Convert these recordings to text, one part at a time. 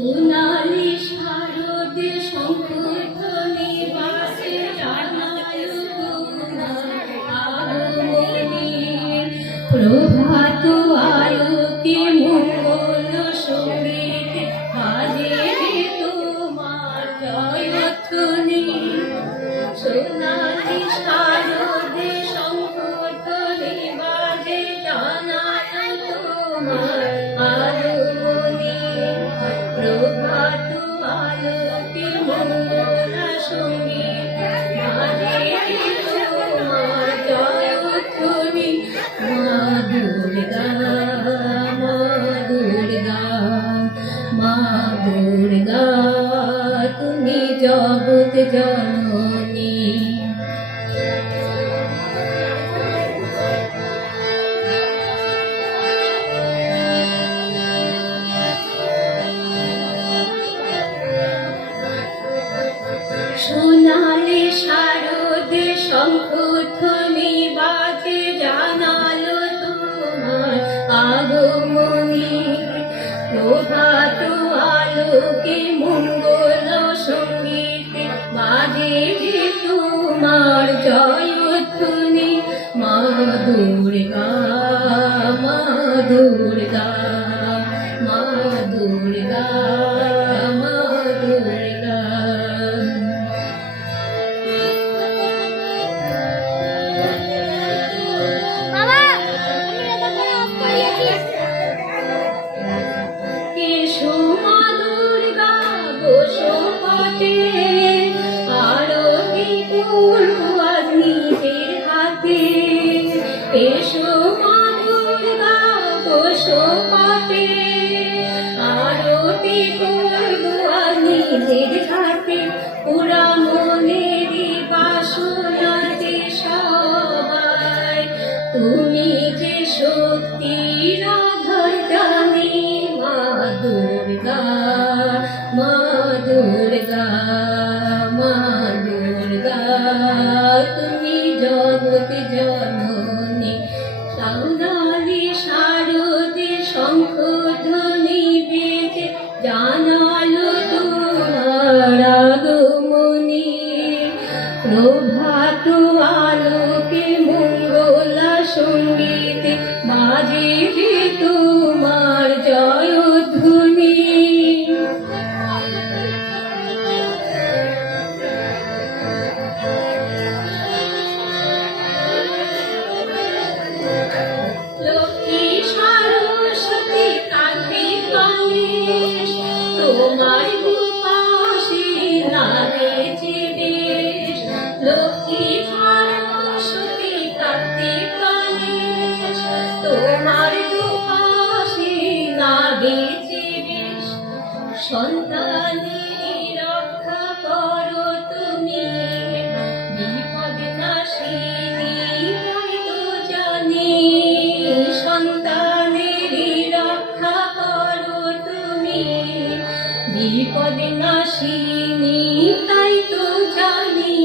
সোনালি শারদে শঙ্খধ্বনি বাজে জানায় তোমার আগমনী। প্রভাত আলোকে মঙ্গল সঙ্গীত বাজে তোমার জয়ধ্বনি। সোনালি শারদে শঙ্খধ্বনি বাজে জানায় তোমার আগমনী। প্রভাত আলোকে মঙ্গল সঙ্গীত বাজে তোমার জয়ধ্বনি। মা দুর্গা মা দুর্গা মা দুর্গা তুমি জগৎ জননী। সোনালি শারদে শঙ্খধ্বনি বাজে জানালো তোমার আগমনী। প্রভাত আলোকে মঙ্গল সঙ্গীত বাজে তোমার জয়ধ্বনি। মা দুর্গা মা দুর্গা মা দুর্গা মা দুর্গা। এসো মা দুর্গা বসো পথে, আরতি করবো আজ নিজের হাতে। এসো মা দুর্গা বসো পথে, আরতি করবো আজ নিজের হাতে। পুরা মনেরই বাসনা যে সবাই, তুমি যে শক্তির আধার জানি। মা দুর্গা মা দুর্গা মা দুর্গা তুমি জগৎ জননী। সোনালি শারদে শঙ্খধ্বনি বেজে জানালো তোমার আগমনী। প্রভাত আলোকে মঙ্গল সঙ্গীত বাজে তোমার জয়ধ্বনি। লক্ষ্মী সরস্বতী কার্তিক গণেশ তোমার দুপাশে লাগেছে বেশ। লক্ষ্মী সরস্বতী কার্তিক গণেশ তোমার দুপাশে লাগেছে বেশ। সন্তানের রক্ষা করো তুমি, বিপদ নাশিনী তাই তো জানি। সন্তানের রক্ষা করো তুমি, বিপদ নাশিনী তাই তো জানি।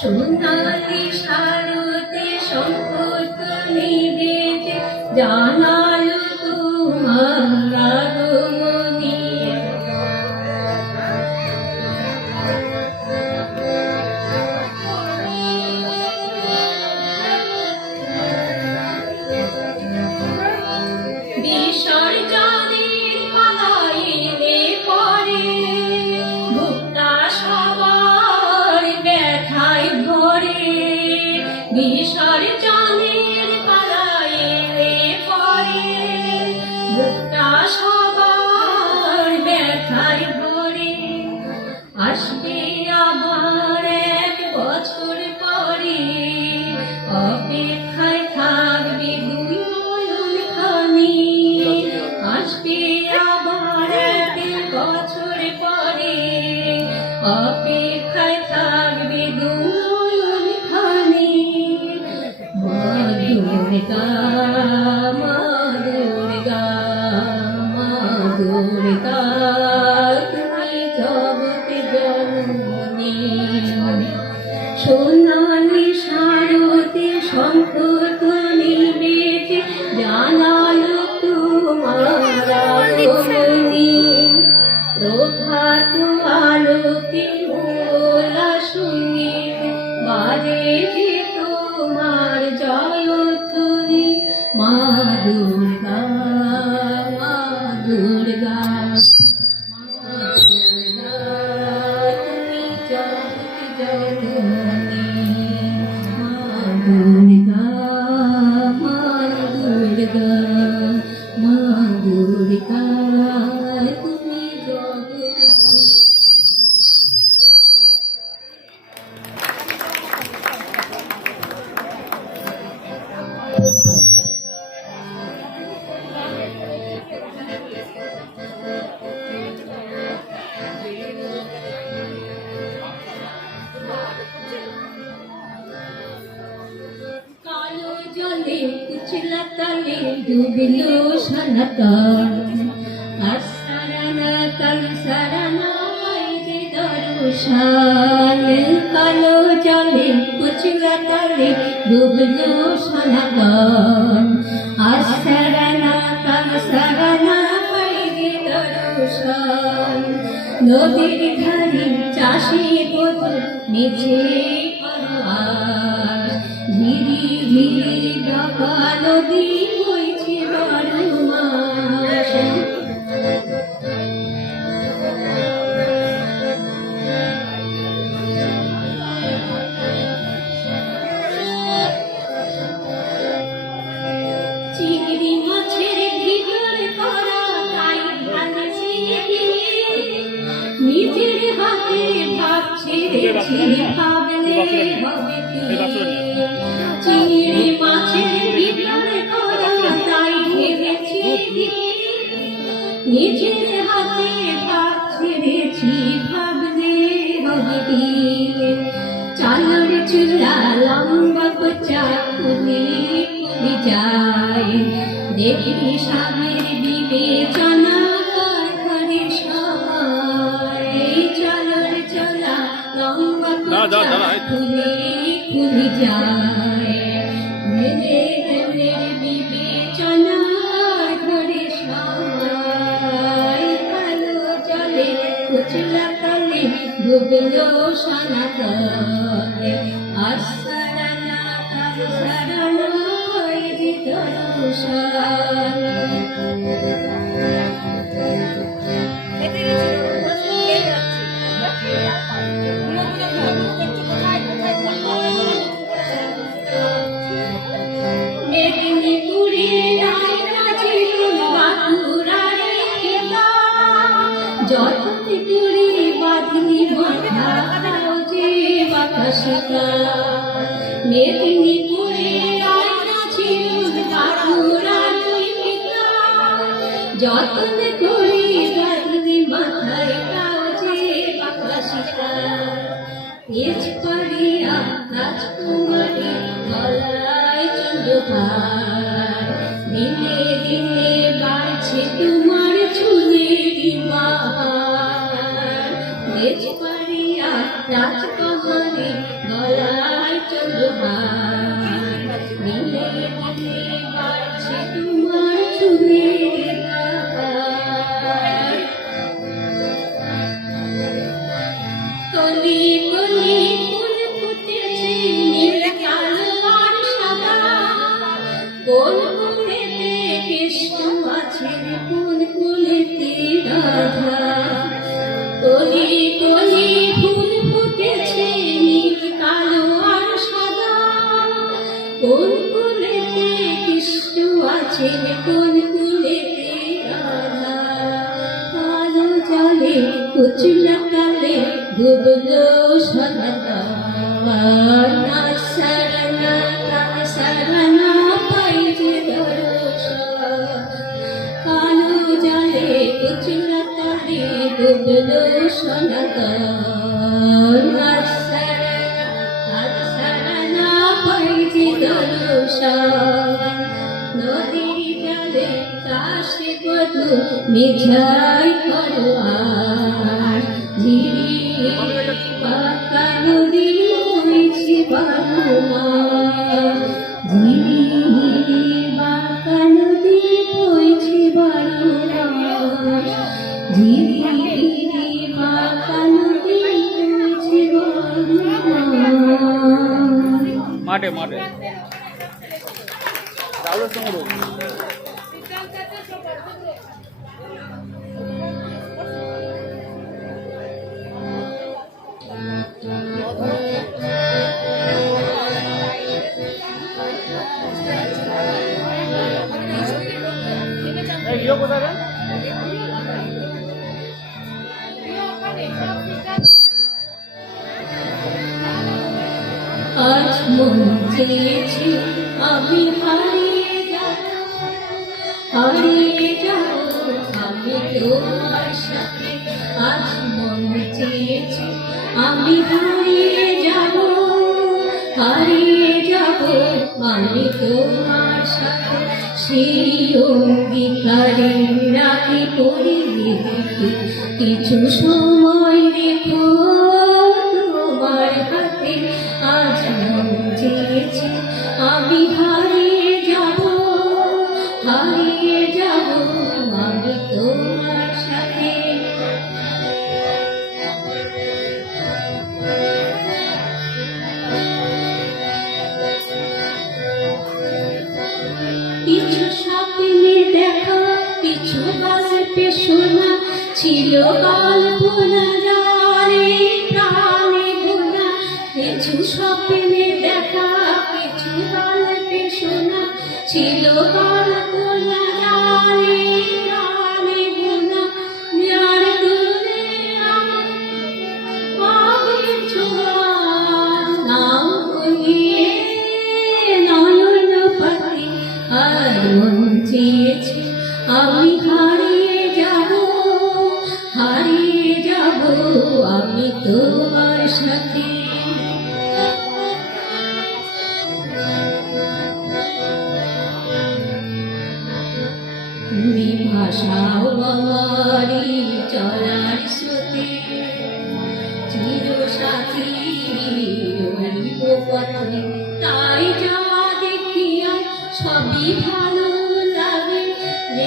সোনালি শারদে শঙ্খধ্বনি বেজে জানালো তোমার আগমনী। বিসর্জনের পালাইলে পরে বুকটা সবার ব্যথায় ভরে। বিসর্জনের পালাইলে পরে বুকটা সবার ব্যথায় ভরে। আসবে আবার এক বছর পরে, অপেক্ষায় থাকবে দুই নয়ন খানি। আসবে আবার এক বছর পরে, অপেক্ষায় থাকবে দুই নয়ন খানি। মা দুর্গা মা দুর্গা মা দুর্গা তুমি জগৎ জননী। সোনালি শারদে শঙ্খধ্বনি বেজে জানালো তোমার আগমনী। মা দুর্গা মা দুর্গা মা দুর্গা তুমি জগৎ জননী মা দুর্গা মা দুর্গা মা দুর্গা তুমি জগৎ কালো জলে কুচলা তলে ডুবলো সনাতন আর সারানা কাল সারানা যে দর্শন কালো জলে কুচলা তলে ডুবলো সনাতন আর সারানা কাল সারানা যে দর্শন নদীর ধারে চাষি বধূ নিচে ধীরে ধীরে ডাকা নদী বইছে বারো মাস চিংড়ি মাছের ভিতর করা তাই ভাবছি নিজের হাতে ভাব ছেড়েছি ভাবলে হবে কি চিংড়ি মাছের ভিতরে করা তাই ভেবেছি নিজের হাতে ভাব ছেড়েছি ভাবলে হবে কি চালের চুলা লম্বা কোচা খুলে খুলে যায় দেখি স্বামীর বিবেচনা কার ঘরে সবাই চালের চুলা লম্বা কোচা খুলে খুলে যায় মেয়েদের বিবেচনা ঘরে সবাই কালো জলে কুচলা তলে ডুবলো সনাতনে আর সারানা কাল সারানা যে দর্শন যতন করে বাঁধি মাথা যে বাতাসিকা মেদিনীপুরে আয়না ছিল বাঁকুড়ার পিতা যতন করে বাঁধি মাথায় যে বাতাসিকা তেজ করিয়া রাজকুমারী গলায় চন্দ্রহার দিনে দিনে বাড়ছে তোমার চুলের বাহার তেজ করিয়া রাজকুমারী গলায় চন্দ্রহার দিনে দিনে বাড়ছে তোমার চুলের বাহার কলি কলি ফুল ফুটেছে নীল কালো আর সাদা কোন ফুলেতে কৃষ্ণ আছেন কোন ফুলেতে রাধা কলি কলি ফুল ফুটেছে নীল কালো আর সাদা কোন ফুলেতে কৃষ্ণ আছেন কোন ফুলেতে রাধা কালো জলে কুচলা কালে ডুবলো সনাতন আর সারানা কাল সারানা পাইছে দর্শন কালো জলে কুচলা কালে ডুবলো সনাতন আর সারানা কাল সারানা পাইছে দর্শন নদীর জলে চাষে বধূ নিঝাই করোয়ার ধীরে পাকা নদী বইছে বারো মাস ধীরে বাঁকা নদী বইছে বারো মাস ধীরে বাঁকা নদী বইছে বারো মাস মাঠে মাঠে আজ মন চেয়েছে আমি হারিয়ে যাব আমি তোমার সাথে। আজ মন চেয়েছে আমি হারিয়ে যাব আমি তোমার সাথে। সেই অঙ্গীকারে রাখি পরিবেশে কিছু সময় রেখো তোমার হাতে। আজ মন চেয়েছে আমি হারিয়ে যাব আমি তোমার সাথে। কিছু স্বপ্নে দেখা, কিছু গল্পে শোনা, ছিল কল্পনা জানে প্রাণে গোনা। কিছু স্বপ্নে দেখা, কিছু গল্পে শোনা, ছিল কল্পনা জানে প্রাণে গোনা। যার দূরে আমার পাগল ছোঁয়া, নাম নিয়ে নয়ন পাতি। আর মন চেয়েছে আমি হারিয়ে যাব আমি তোমার সাথে। তুমি ভাষাও আমারি চলার স্রোতে, চির সাথী রইব পথে। তাই যা দেখি আর সবই ভালো লাগে,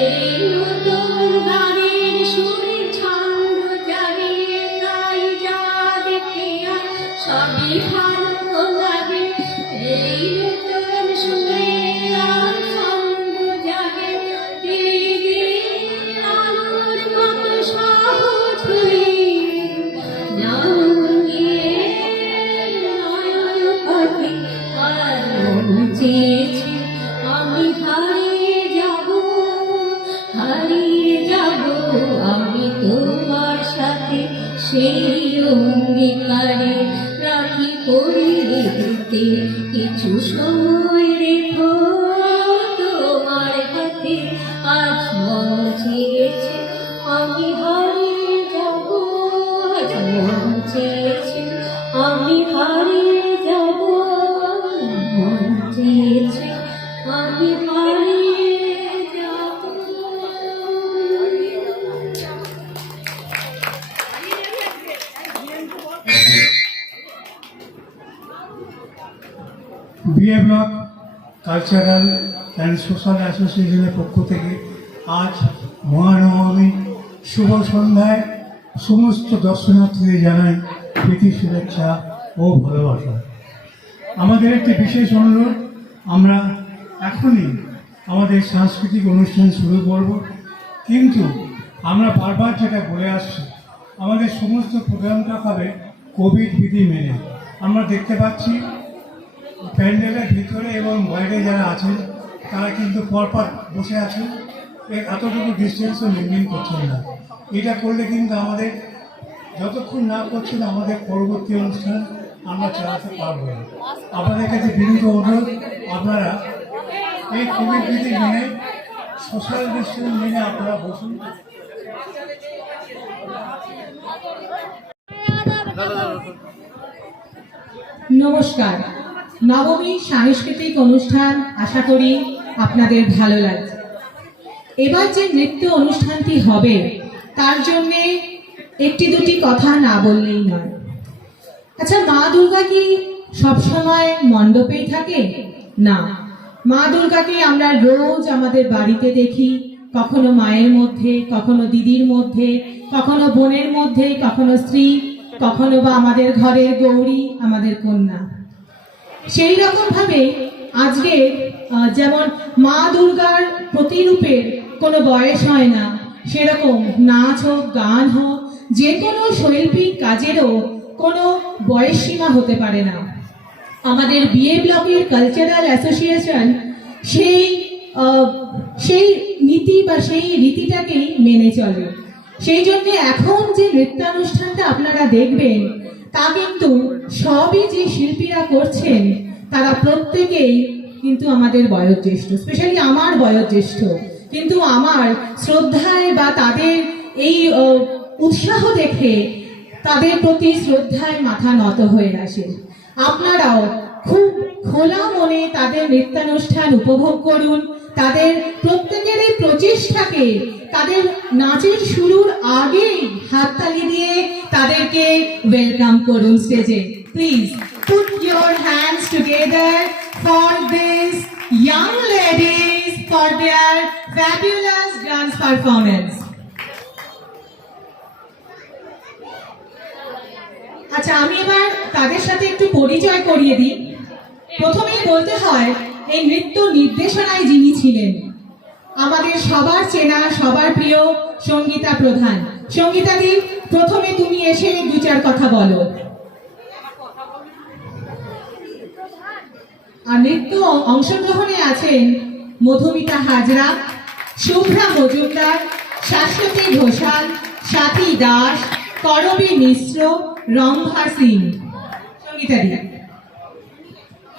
এই নতুন গানের সুরে ছন্দ জাগে। তাই যা দেখি আর সবই ভালো লাগে, এই নতুন সুরে আর ছন্দ জাগে। এই দিন আলোর মতো সহজ হয়ে নাম নিয়ে নয়ন পাখি। আর মন চেয়েছে আমি হারিয়ে যাব আমি তোমার সাথে। সেই অঙ্গীকারে রাখি পরিবেশে কিছু সময় রেখো তোমার হাতে। আজ মন চেয়েছে আমি হারিয়ে যাব মন চেয়েছে আমি হারিয়ে যাব মন চেয়েছে আমি হারিয়ে যাব। BA block cultural and social অ্যাসোসিয়েশনের পক্ষ থেকে আজ মহানবমী শুভ সন্ধ্যায় সমস্ত দর্শনার্থীদের জানাই প্রীতি শুভেচ্ছা ও ভালোবাসা। আমাদের একটি বিশেষ অনুরোধ, আমরা এখনই আমাদের সাংস্কৃতিক অনুষ্ঠান শুরু করব, কিন্তু আমরা বারবার যেটা বলে আসছি, আমাদের সমস্ত প্রোগ্রামটা হবে কোভিড বিধি মেনে। আমরা দেখতে পাচ্ছি প্যান্ডেলের ভিতরে এবং বাইরে যারা আছেন তারা কিন্তু পরপর বসে আছেন, এতটুকু ডিস্টেন্সও মেনটেন করছেন না। এটা করলে কিন্তু আমাদের যতক্ষণ না করছেন আমাদের পরবর্তী অনুষ্ঠান আমরা চালাতে পারবো না। আপনাদের কাছে বিনীত অনুরোধ, আপনারা এই কোভিড বিধি মেনে সোশ্যাল ডিস্টেন্স মেনে আপনারা বসুন। নমস্কার। নবমী সাংস্কৃতিক অনুষ্ঠান আশা করি আপনাদের ভালো লাগছে। এবার যে নৃত্য অনুষ্ঠানটি হবে তার জন্যে একটি দুটি কথা না বললেই নয়। আচ্ছা, মা দুর্গা কি সবসময় মণ্ডপেই থাকে? না, মা দুর্গাকে আমরা রোজ আমাদের বাড়িতে দেখি, কখনো মায়ের মধ্যে, কখনো দিদির মধ্যে, কখনো বোনের মধ্যে, কখনো স্ত্রী, কখনো বা আমাদের ঘরের গৌরী, আমাদের কন্যা। সেই রকম ভাবে আজকে যেমন মা দুর্গার প্রতিরূপের কোনো বয়স হয় না, সেরকম নাচ হোক, গান হোক, যে কোনো শৈল্পিক কাজেরও কোনো বয়স সীমা হতে পারে না। আমাদের বিএ ব্লকের কালচারাল অ্যাসোসিয়েশন সেই নীতি বা সেই রীতিটাকেই মেনে চলে। সেই জন্য এখন যে নৃত্যানুষ্ঠানটা আপনারা দেখবেন, তা কিন্তু সবই যে শিল্পীরা করছেন তারা প্রত্যেকেই কিন্তু আমাদের বয়োজ্যেষ্ঠ, স্পেশালি আমার বয়োজ্যেষ্ঠ, কিন্তু আমার শ্রদ্ধায় বা তাদের এই উৎসাহ দেখে তাদের প্রতি শ্রদ্ধায় মাথা নত হয়ে আসে। আপনারাও খুব খোলা মনে তাদের নৃত্যানুষ্ঠান উপভোগ করুন, তাদের প্রত্যেকেরই প্রচেষ্টাকে তাদের নাচের শুরুর আগেই হাততালি দিয়ে তাদেরকে ওয়েলকাম করুন স্টেজে। Please put your hands together for these young ladies for their fabulous dance performance. আচ্ছা, আমি এবার তাদের সাথে একটু পরিচয় করিয়ে দিই। প্রথমেই বলতে হয়, এই নৃত্য নির্দেশনায় যিনি ছিলেন আমাদের সবার চেনা, সবার প্রিয় সঙ্গীতা প্রধান। সঙ্গীতা দি, প্রথমে তুমি এসে দু চার কথা বলো। আর নৃত্য অংশগ্রহণে আছেন মধুমিতা হাজরা, শুভ্রা মজুমদার, শাশ্বতী ঘোষাল, সাথী দাস, করবী মিশ্র, রম্ভা সিং। সঙ্গীতা দি।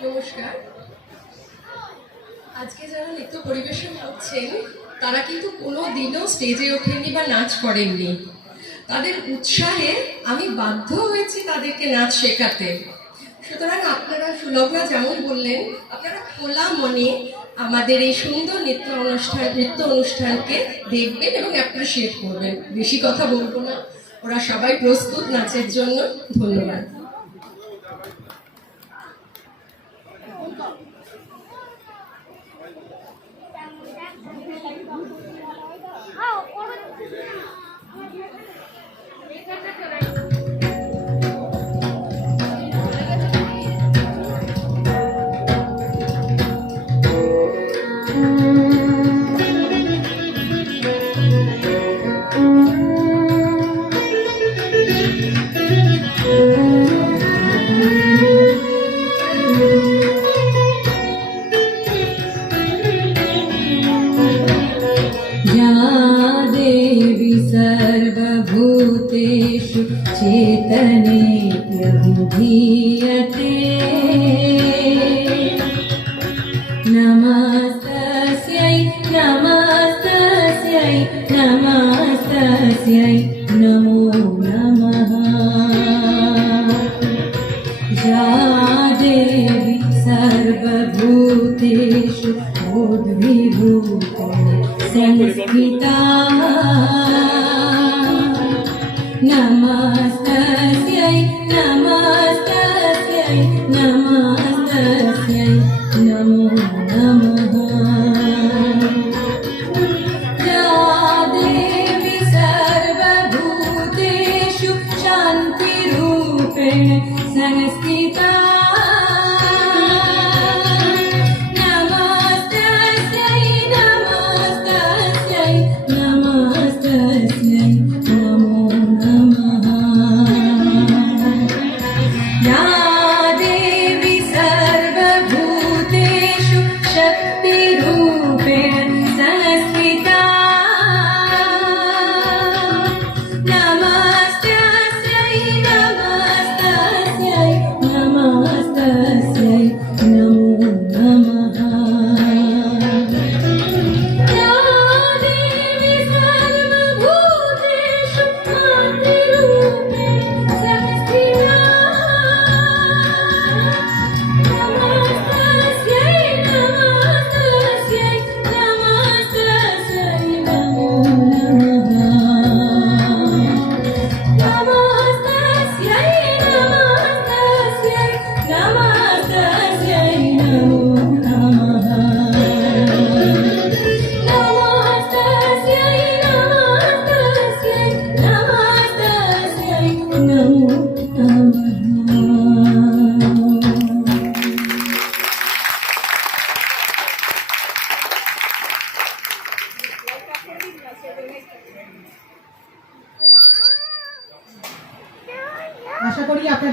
নমস্কার। আজকে যারা নৃত্য পরিবেশন করছেন তারা কিন্তু কোনো দিনও স্টেজে ওঠেননি বা নাচ করেননি। তাদের উৎসাহে আমি বাধ্য হয়েছি তাদেরকে নাচ শেখাতে। সুতরাং আপনারা, সুলগ্না যেমন বললেন, আপনারা খোলা মনে আমাদের এই সুন্দর নৃত্য অনুষ্ঠানকে দেখবেন এবং অ্যাপ্রিসিয়েট করবেন। বেশি কথা বলবো না, ওরা সবাই প্রস্তুত নাচের জন্য। ধন্যবাদ। सर्वभूतेषु चेतनेऽभिधीयते नमस्तस्यै नमस्तस्यै नमस्तस्यै नमो नमः। या देवी सर्वभूतेषु बुद्धिभूतेषु संस्थिता नमस्तस्यै नमस्तस्यै नमस्तस्यै नमो नमः। या देवी सर्वभूतेषु शान्तिरूपेण संस्थिता नमस्तस्यै नमस्तस्यै नमस्तस्यै नमो नमः। या देवी सर्वभूतेषु शक्ति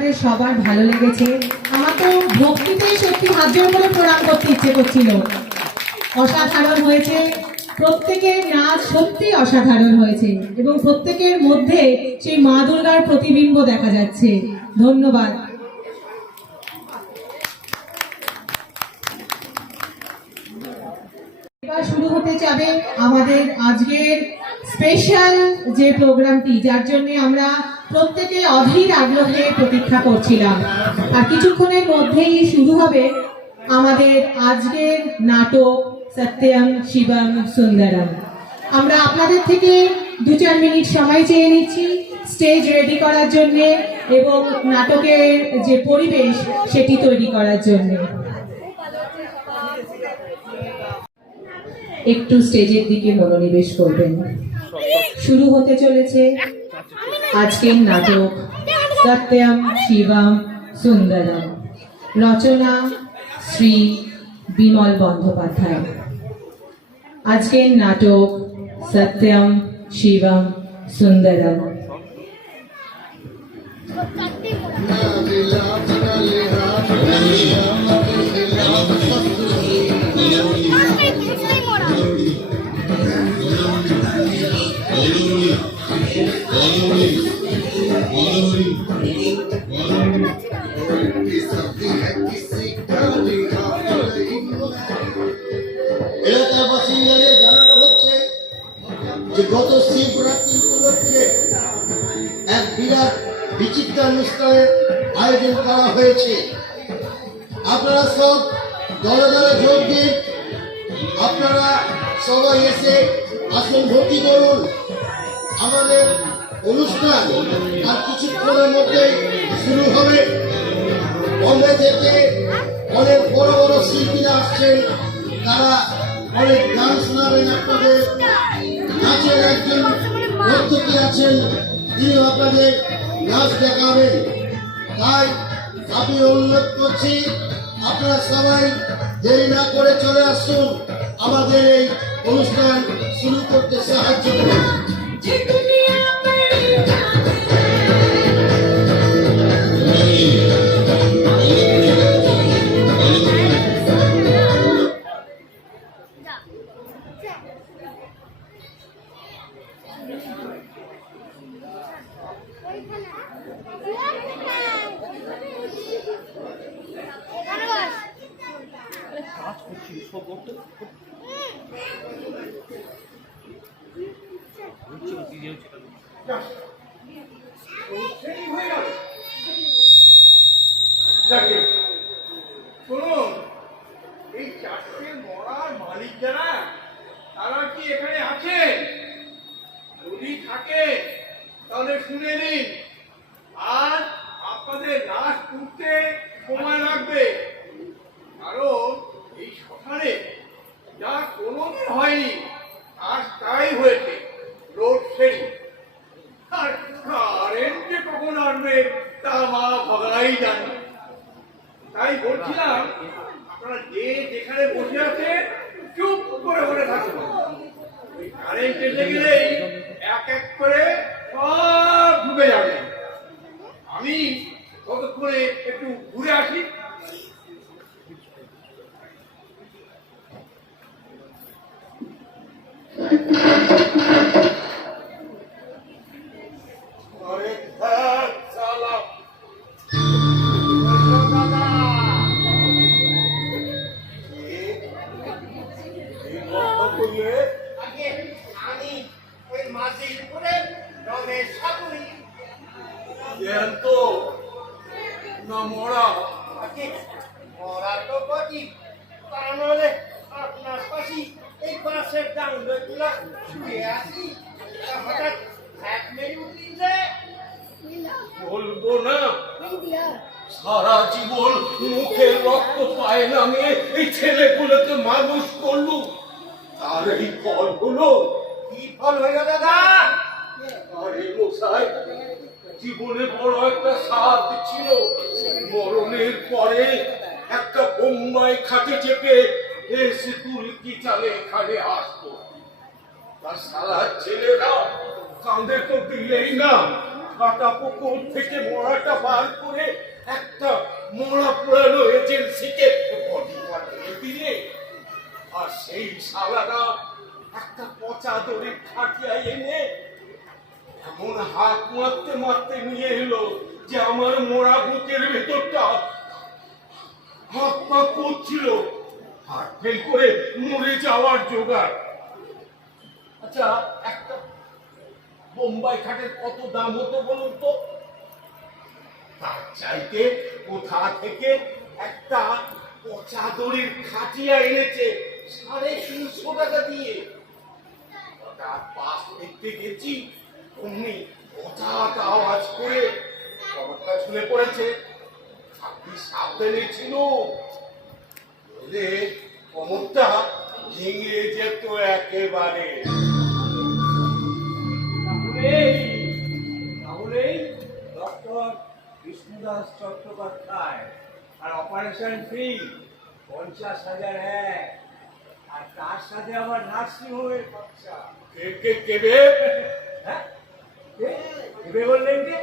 আপনাদের সবার ভালো লেগেছে। আমার তো ভক্তিতেই সত্যি হাত জোড় করে প্রণাম করতে ইচ্ছে করছিল। অসাধারণ হয়েছে, প্রত্যেকের নাচ সত্যি অসাধারণ হয়েছে এবং প্রত্যেকের মধ্যে সেই মা দুর্গার প্রতিবিম্ব দেখা যাচ্ছে। ধন্যবাদ। এবার শুরু হতে যাবে আমাদের আজকের স্পেশাল যে প্রোগ্রামটি, যার জন্য আমরা প্রত্যেকে অধীর আগ্রহে প্রতীক্ষা করছিলাম। আর কিছুক্ষণের মধ্যেই শুরু হবে আমাদের আজকের নাটক সত্যম শিবম সুন্দরম। আমরা আপনাদের থেকে 2-4 মিনিট সময় চেয়ে নিচ্ছি স্টেজ রেডি করার জন্য এবং নাটকের যে পরিবেশ সেটি তৈরি করার জন্য। একটু স্টেজের দিকে মনোনিবেশ করবেন। শুরু হতে চলেছে আজকের নাটক সত্যম শিবম সুন্দরম, রচনা শ্রী বিমল বন্দ্যোপাধ্যায়। আজকের নাটক সত্যম শিবম সুন্দরম। এলাকাবাসীদের জানানো হচ্ছে যে গত শিবরাত্রি উপলক্ষে এক বিরাট বিচিত্রানুষ্ঠানের আয়োজন করা হয়েছে। আপনারা সব দলে দলে যোগ দিন। আপনারা সবাই এসে আসন ভর্তি করুন। আমাদের অনুষ্ঠান আর কিছুক্ষণের মধ্যেই শুরু হবে। বম্বে থেকে অনেক বড় বড় শিল্পীরা আসছেন, তারা অনেক গান শোনাবেন আপনাদের। নাচের একজন নর্তকী আছেন, তিনি আপনাদের নাচ দেখাবেন। তাই আমি অনুরোধ করছি আপনারা সবাই দেরি না করে চলে আসুন, আমাদের এই অনুষ্ঠান শুরু করতে সাহায্য করুন। শুনুন, এই চারটে মরার মালিক যারা, তারা কি এখানে আছে? যদি থাকে তাহলে শুনে নিন, আর আপনাদের লাশ তুলতে সময় লাগবে। কারণ এই শ্মশানে যা কোনোদিন হয়নি আজ তাই হয়েছে, লোডশেডিং। আর কারেন্ট যে কখন আসবে তা মা ভগাই জানে। তাই বলছিলাম, আপনারা যে যেখানে বসে আছেন চুপ করে বসে থাকুন। কারেন্ট এসে গেলেই এক এক করে সব ঢুকে যাবে। আমি ততক্ষণে একটু ঘুরে আসি। বলবো না, সারা জীবন মুখের রক্ত পায়ে নামিয়ে এই ছেলেগুলোকে মানুষ করলু, তার এই ফল হলো। কি ফল হইল দাদা? আরে মশাই, জীবনে বড় একটা স্বাদ ছিল। মরণের পরে একটা বোম্বাই খাটে চেপে এসে তুলকি চালে এখানে আসতো। তার সারা ছেলেরা কাঁধে তো দিলেই না, কাটা পুকুর থেকে মোড়াটা বার করে একটা মোড়া পুরানো এজেন্সিকে বডি পাঠিয়ে দিলে, আর সেই শালারা একটা পচা দড়ির খাটিয়া এনে এমন হাত মারতে মারতে নিয়ে এলো যে আমার মোড়া বুকের ভেতরটা হাত পা করছিল, হাত ফেল করে মরে যাওয়ার জোগাড়। আচ্ছা, একটা বোম্বাই খাটের কত দাম হতো বলুন তো? তার চাইতে কোথা থেকে একটা পচা দড়ির খাটিয়া এনেছে 350 টাকা দিয়ে। তার পাশ দেখতে গেছি, অমনি হঠাৎ আওয়াজ করে খবরটা শুনে পড়েছে। আপনি সাবধানে ছিল, বলে কোমরটা ভেঙে যেত একেবারে। তাহলে ডক্টর বিষ্ণুদাস চট্টোপাধ্যায় আর অপারেশন ফি 50,000 আর তার সাথে আবার নার্সিং হোমের খরচা। কেবে হ্যাঁ, কে বললেন? কে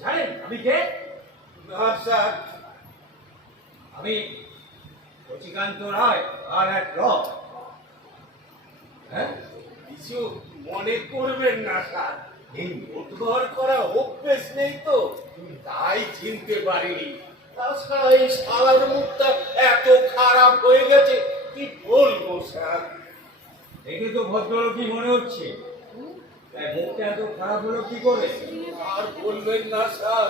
জানেন আমি কে? না স্যার, আমি শচিকান্ত রায় আর এক র। হ্যাঁ, কিছু মনে করবেন না স্যার, এই উদ্ধার করা অভ্যেস নেই তো, তাই চিনতে পারিনি। তাছাড়া এই শালার মুখটা এত খারাপ হয়ে গেছে, কি বলবো স্যার। দেখে তো ভদ্রলোকই মনে হচ্ছে, তাই মুখটা এত খারাপ হলো কি করে? আর বলবেন না স্যার,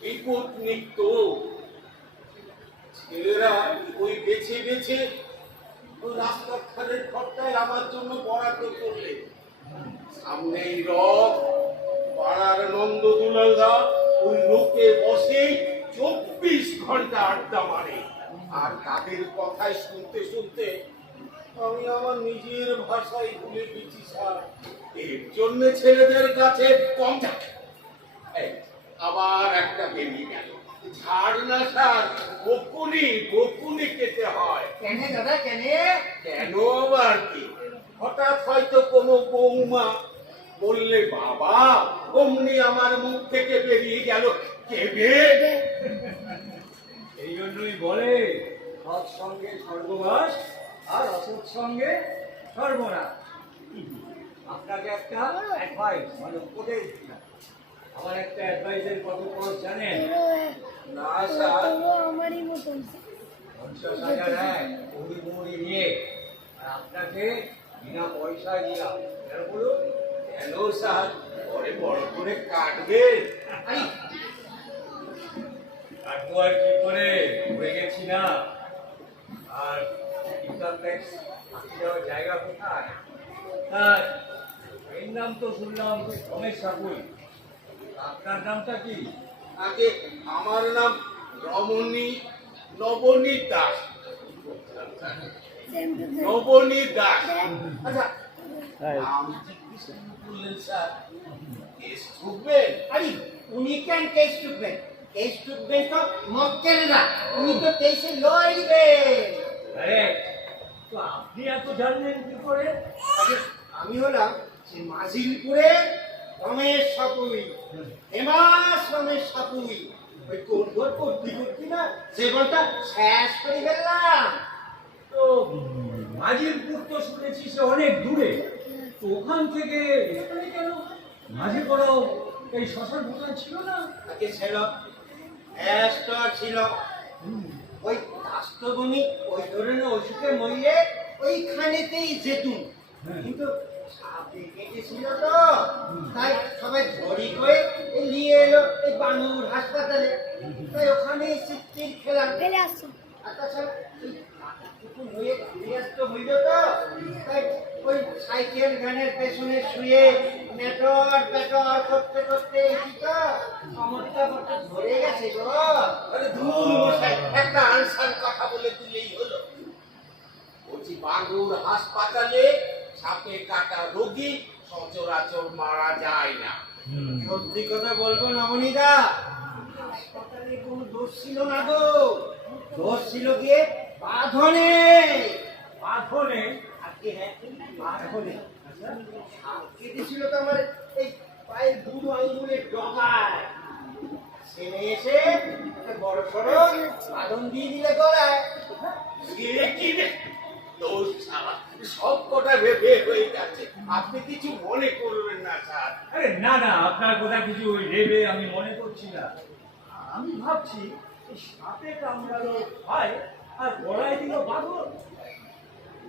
বিপদ নিত্য ছেলেরা ওই বেছে বেছে ওই রাস্তার ধারের ঘরটায় আমার জন্য বরাদ্দ করলে। সামনেই রথ, পাড়ার নন্দ দুলালদা ওই লোকে বসে 24 ঘন্টা আড্ডা মারে, আর তাদের কথায় শুনতে শুনতে আমি আমার নিজের ভাষায় ভুলে গেছি স্যার। এর জন্য ছেলেদের কাছে কম থাকে। এই, আবার একটা বেরিয়ে গেল। ঝাড় না স্যার, বকুনি খেতে হয়। কেন দাদা, কেন? কেন আবার কি? হঠাৎ হয়তো কোনো বৌমা বললে বাবা, অমনি আমার মুখ থেকে বেরিয়ে গেল কেবে। এই জন্যই বলে সৎ সঙ্গে স্বর্গবাস আর অসৎ সঙ্গে সর্বনাশ। আপনাকে একটা অ্যাডভাইস, মানে উপদেশ দিলাম। আমার একটা অ্যাডভাইসের কত খরচ জানেন? না স্যার, 50,000 মুড়ি নিয়ে, আর আপনাকে বিনা পয়সায় দিলাম। কেন বলুন? কেন স্যার, পরে বড় করে কাটবেন? কাটবো আর কি করে, হয়ে গেছি না। আর ইনকাম ট্যাক্স দেওয়ার জায়গা কোথায়? আর এর নাম তো শুনলাম রমেশ সাপুই। আপনার নামটা কি? আগে আমার নাম নবনীত দাস। নবনীত দাস। আচ্ছা, নাম জিজ্ঞেস করলেন স্যার, কেস ঠুকবেন? আরে উনি কেন কেস টুকবেন? কেস টুকবেন তো মক্কেলরা, উনি তো কেসে লড়বেন। আরে, তো আপনি এত জানলেন কি করে? আগে আমি হলাম সে মাঝিরপুরে রমেশ সাপুই, ফেমাস রমেশ সাপুই। ওই কোট করতে না জীবনটা শেষ করে ফেললাম। তো মাঝিরপুর তো শুনেছি সে অনেক দূরে, তো ওখান থেকে এখানে কেন? মাঝি করাও এই শ্মশান ফশান ছিল না? আগে ছিল, স্টোর ছিল, ওই রাষ্ট্রভূমি ওই ধরনের অসুখে মরিলে ওইখানেতেই যেতুন। কিন্তু সাপে কেটেছিল তো, তাই সবাই ধরি করে নিয়ে এলো এই বানুর হাসপাতালে। তাই ওখানে চিত্তির খেলাম। আর তাছাড়া ওই কাকাটুকু হয়ে ব্যস্ত হইল তো, তাই ওই সাইকেল ভ্যানের পেছনে শুয়ে নেটর পেটর করতে করতে এসি তো কমরটা বড় ধরে গেছে গো। আরে ধুর মশাই, একটা আনসার কথা বলে দিলেই হলো। বলছি, বাঙ্গুর হাসপাতালে সাপে কাটা রোগী সচরাচর মারা যায় না। সত্যি কথা বলবো নবনীদা, হাসপাতালে কোনো দোষ ছিল না গো। দোষ ছিল গিয়ে বাঁধনে। পাথরে আজকে হ্যাঁ, বাঁধনে সাপ কেটেছিল তো আমার এই পায়ের বুড়ো আঙুলের ডগায় ছেলে এসে একটা বড় সড়ো বাঁধন দিয়ে দিলে গলায়। এ কি রে? দোষ ছাড়া সব কটা ভেবে হয়ে যাচ্ছে, আপনি কিছু মনে করবেন না স্যার। আরে না না, আপনার কথা কিছু ওই ভেবে আমি মনে করছি না। আমি ভাবছি এই সাপে কামড়ালো ভাই আর গলায় দিল বাঁধন।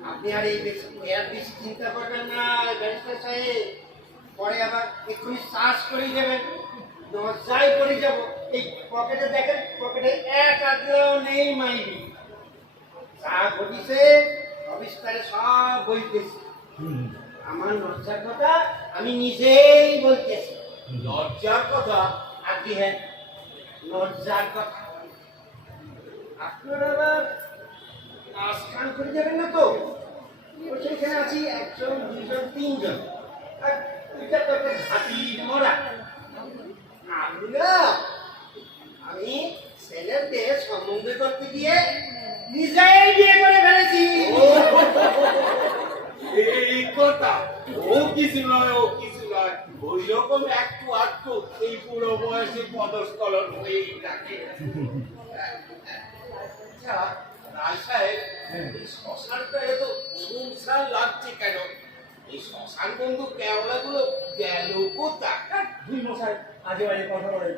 আপনি আর এই বেশি চিন্তা করবেন না ব্যারিস্টার সাহেব, পরে আবার এক্ষুনি সার্চ করে দেবেন, দরজায় পড়ে যাব। এই পকেটে দেখেন, পকেটে এক আদলাও নেই মাইরি। যা ঘটিছে অবিস্তারে সব বলতেছি। আমার লজ্জার কথা আমি নিজেই বলতেছি। লজ্জার কথা? আপনি হ্যাঁ, লজ্জার কথা। আপনারা আবার নাচ গান করে যাবেন না তো? ওই সেখানে আছি একজন, দুজন, তিনজন, আর দুইটা তো একটা ঘাটি মরা। আমি ছেলেকে সম্বন্ধে করতে গিয়ে নিজেই বিয়ে করে ফেলেছি। এই কথা? ও কিছু নয়, ও কিছু নয়, ওই রকম একটু আধটু এই পুরো বয়সে পদস্খলন হয়েই থাকে। আচ্ছা রায় সাহেব, এই শ্মশানটা এত শুনশান লাগছে কেন? এই শ্মশান বন্ধু কেওড়াগুলো গেল কোথায়? দুই মশাই আজে বাজে কথা বলেন,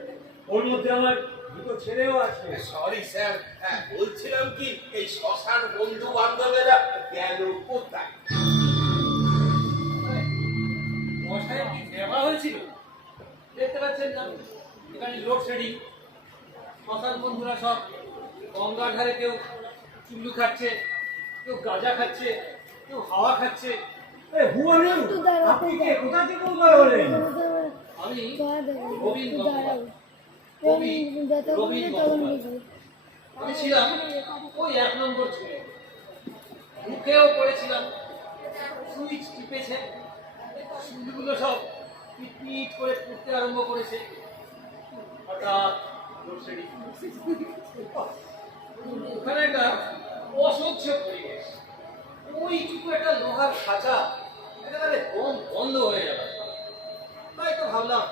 ওর মধ্যে আমার দুটো ছেলেও আছে। সরি স্যার, বলছিলাম কি এই শ্মশান বন্ধু বান্ধবেরা গেল কোথায়? মশাই কি দেওয়া হয়েছিল দেখতে পাচ্ছেন না, এখানে লোডশেডিং। শ্মশান বন্ধুরা সব গঙ্গার ধারে কেউ চুল্লু খাচ্ছে, কেউ গাঁজা খাচ্ছে, কেউ হাওয়া খাচ্ছে। আপনি কে, কোথা থেকে বলেন? আমি রবীন গঙ্গোপাধ্যায়, কবি রবীন গঙ্গোপাধ্যায়। আমি ছিলাম ওই 1 নম্বর ছুঁয়ে, মুখেও পড়েছিলাম। সুইচ টিপেছে, সুইচগুলো সব পিট করে পড়তে আরম্ভ করেছে। হঠাৎ লোডশেডিং। ওখানে একটা অসহ্য পরিবেশ। ওইটুকু একটা লোহার খাঁচা একেবারে বন্ধ হয়ে গেল। তাই তো ভাবলাম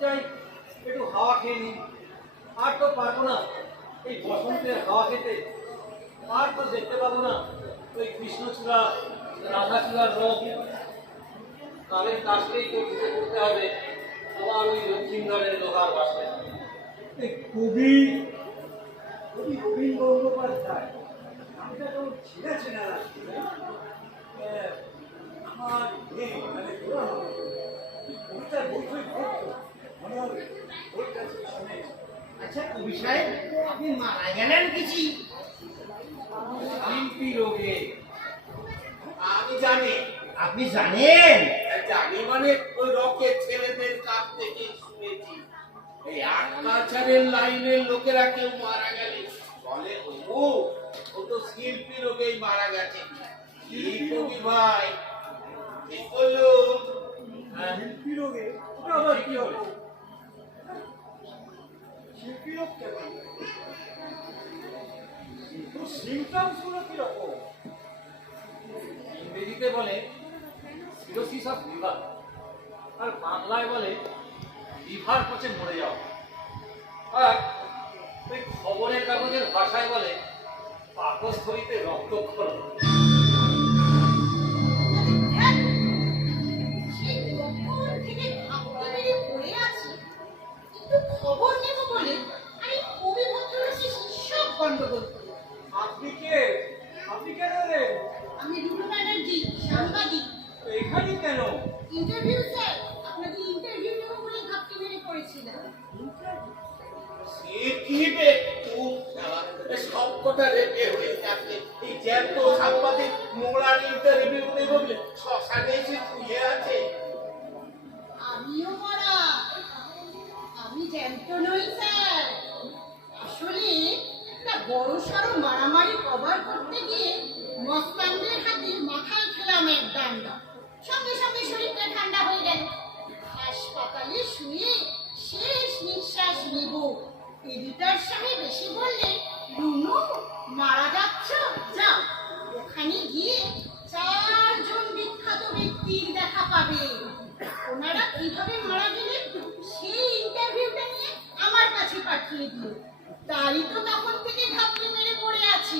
যাই একটু হাওয়া খেয়ে নিই। আর তো পারবো না এই বসন্তের হাওয়া খেতে, আর তো দেখতে পাবো না ওই কৃষ্ণচূড়া রাধাচূড়ার রোগ। কালের কাজটাই তো ঢুকে পড়তে হবে আবার ওই লক্ষ্মীন্দরের লোহার বাসনে। এই কবি কবি রবীন গঙ্গোপাধ্যায় নামটা তো ছেড়ে চেনা লাগছে। আমার মেয়ে মানে কবিতার বই বই পড়তো, মনে হবে ওর কাছে শুনে। আচ্ছা কবি সাহেব, আপনি মারা গেলেন কিছু? শিল্পী রোগে। আমি জানি। আপনি জানেন? জানি মানে ওই রকের ছেলেদের কাছ থেকে শুনেছি। এই আটকাছাড়ের লাইনের লোকেরা কেউ মারা গেলে বলে ও তো শিল্পী রোগেই মারা গেছে। কি কবি ভাই, ঠিক বললুম? শিল্পী রোগে ওটা আবার কি হবে? শিল্পী রোগ কেন? কিন্তু সিমটমস গুলো কিরকম? ইংরেজিতে বলে সিরোসিস অফ লিভার, আর বাংলায় বলে লিভার পচে মরে যাওয়া, আর ওই খবরের কাগজের ভাষায় বলে পাকস্থলীতে রক্তক্ষরণ। সেই কখন থেকে ভাবতে বেরিয়ে পড়ে আছি, কিন্তু খবর নেব বলে আমি কবি ভদ্রলোকের সব গন্ডগোল করি। আপনি কে? আপনি কেন রে? আমি রুনু ব্যানার্জি, সাংবাদিক। এখানে কেন? ইন্টারভিউ স্যার, আপনাকে ইন্টারভিউ নেব বলে ভাবতে বেরিয়ে পড়েছিলাম। সে কি বে তুই সব কটা রেপে হয়ে যাচ্ছে। এই জ্যান্ত সাংবাদিক মোড়ার ইন্টারভিউ নেব বলে শ্মশানে এসে শুয়ে আছে। আমিও মরা, আমি জ্যান্ত নই স্যার। আসলে একটা বড় সড়ো মারামারি কভার করতে গিয়ে মস্তানদের হাতে মাথায় খেলাম এক ডান্ডা। সঙ্গে সঙ্গে শরীরটা ঠান্ডা হয়ে গেল। হাসপাতালে শুয়ে শেষ নিঃশ্বাস নেব। এডিটর সাহেব এসে বললেন, রুনু মারা যাচ্ছ, যাও ওখানে গিয়ে 4 জন বিখ্যাত ব্যক্তির দেখা পাবে। ওনারা কিভাবে মারা গেলেন পাঠিয়ে দিও। তাই তো তখন থেকে ঘাপটি মেরে পড়ে আছি।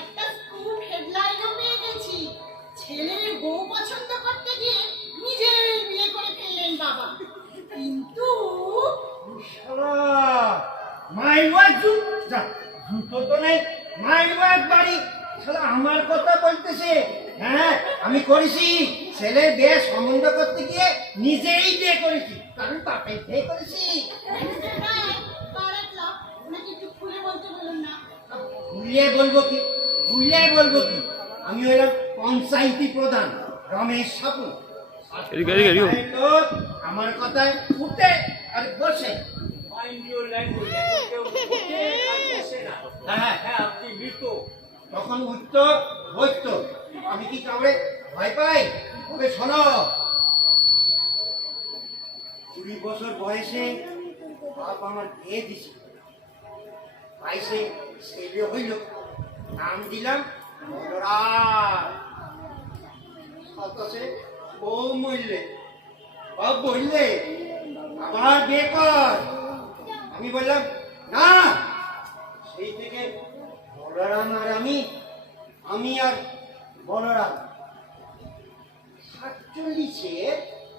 একটা স্কুপ হেডলাইনও পেয়ে গেছি। ছেলের বউ পছন্দ করতে গিয়ে নিজেই বিয়ে করে ফেললেন বাবা। কিন্তু মাইবার জুতো তো নেই, মাইবার বাড়ি শালা আমার কথা বলতেছে। হ্যাঁ, আমি করেছি। ছেলের বিয়ে সম্বন্ধ করতে গিয়ে নিজেই বিয়ে করেছি, কারণ বাপের বিয়ে করেছি। ওনাকে একটু খুলে বলতে বলুন না। ভুলিয়ে বলবো কি, ভুলিয়ে বলবো কি, আমি হইলাম পঞ্চায়েতি প্রধান রমেশ সাপু। আমার কথায় উঠে আর বসে। মাইন্ড ইউর ল্যাঙ্গুয়েজ, কেউ উঠে আর বসে না। হ্যাঁ, হ্যাঁ, আপনি মৃত। তখন উঠতো বসতো, আমি কি কাউরে ভয় পাই? ওকে শোনো, 20 বছর বয়সে বাপ আমার বিয়ে দিছে। 22-এ ছেলে হইল, নাম দিলাম বলরাম। 27-এ বউ মরলে, বাপ বললে আবার বিয়ে কর। আমি বললাম না। সেই থেকে বলরাম আর আমি আর বলরাম। 47-এ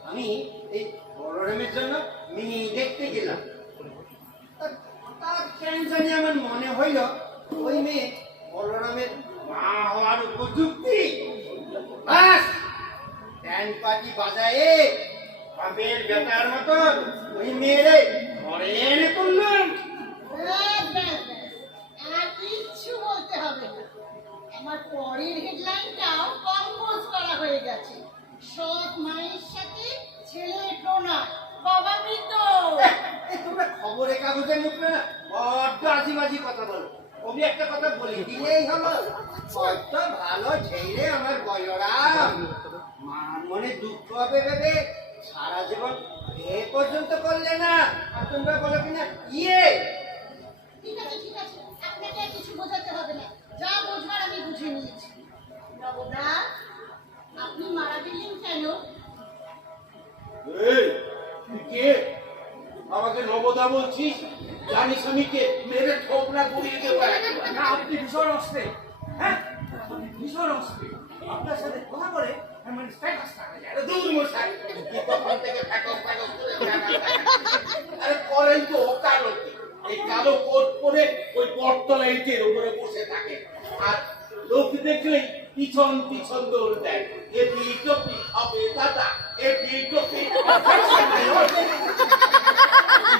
আমি এই বলরামের জন্য মেয়ে দেখতে গেলাম। তার কেন জানি আমার মনে হইল ওই মেয়ে বলরামের মা হওয়ার উপযুক্তি। বাস ব্যান্ড পার্টি বাজায়ে বাপের বেটার মতন ওই মেয়েরে ঘরে এনে তুললাম। ব্যাস, ব্যাস, ব্যাস। আর কিচ্ছু বলতে হবে না। আমার পরের হেডলাইনটাও কম্পোজ করা হয়ে গেছে। সৎ মায়ের সাথে ছেলের প্রণয়, বাবা মৃত। তোমরা খবরের কাগজের মুখ না বড্ড আজিবাজি কথা বলো। আমি একটা কথা বলে দিলেই হলো, কত ভালো ছেলে আমার বলরাম। মার মনে দুঃখ হবে ভেবে সারা জীবন এ পর্যন্ত করলে না। আর তোমরা বলো কিনা ইয়ে। ঠিক আছে, ঠিক আছে, আপনাকে আর কিছু বোঝাতে হবে না। যা বোঝবার আমি বুঝে নিয়েছি। নবদা, আপনি মারা গেলেন কেন? এই, তুই কে? আমাকে নবদা বলছিস? জানিস আমি কে? মেরে ঠোকরা গুড়িয়ে দেবো একবার। না, আপনি ভীষণ অস্থির। হ্যাঁ, আপনি ভীষণ অস্থির। আপনার সাথে কথা বলে আমার স্ট্যাটাস টাকা যায়। আরে দূর মশাই, তুই কখন থেকে ফ্যাকস ফ্যাকস করে আরে করেন তো ওকালতি। এই কালো কোট পরে ওই বটতলা ইটের উপরে বসে থাকে, আর লোক দেখলেই পিছন পিছন দৌড় দেয়। এটি টপি হবে দাদা, এটি টপি।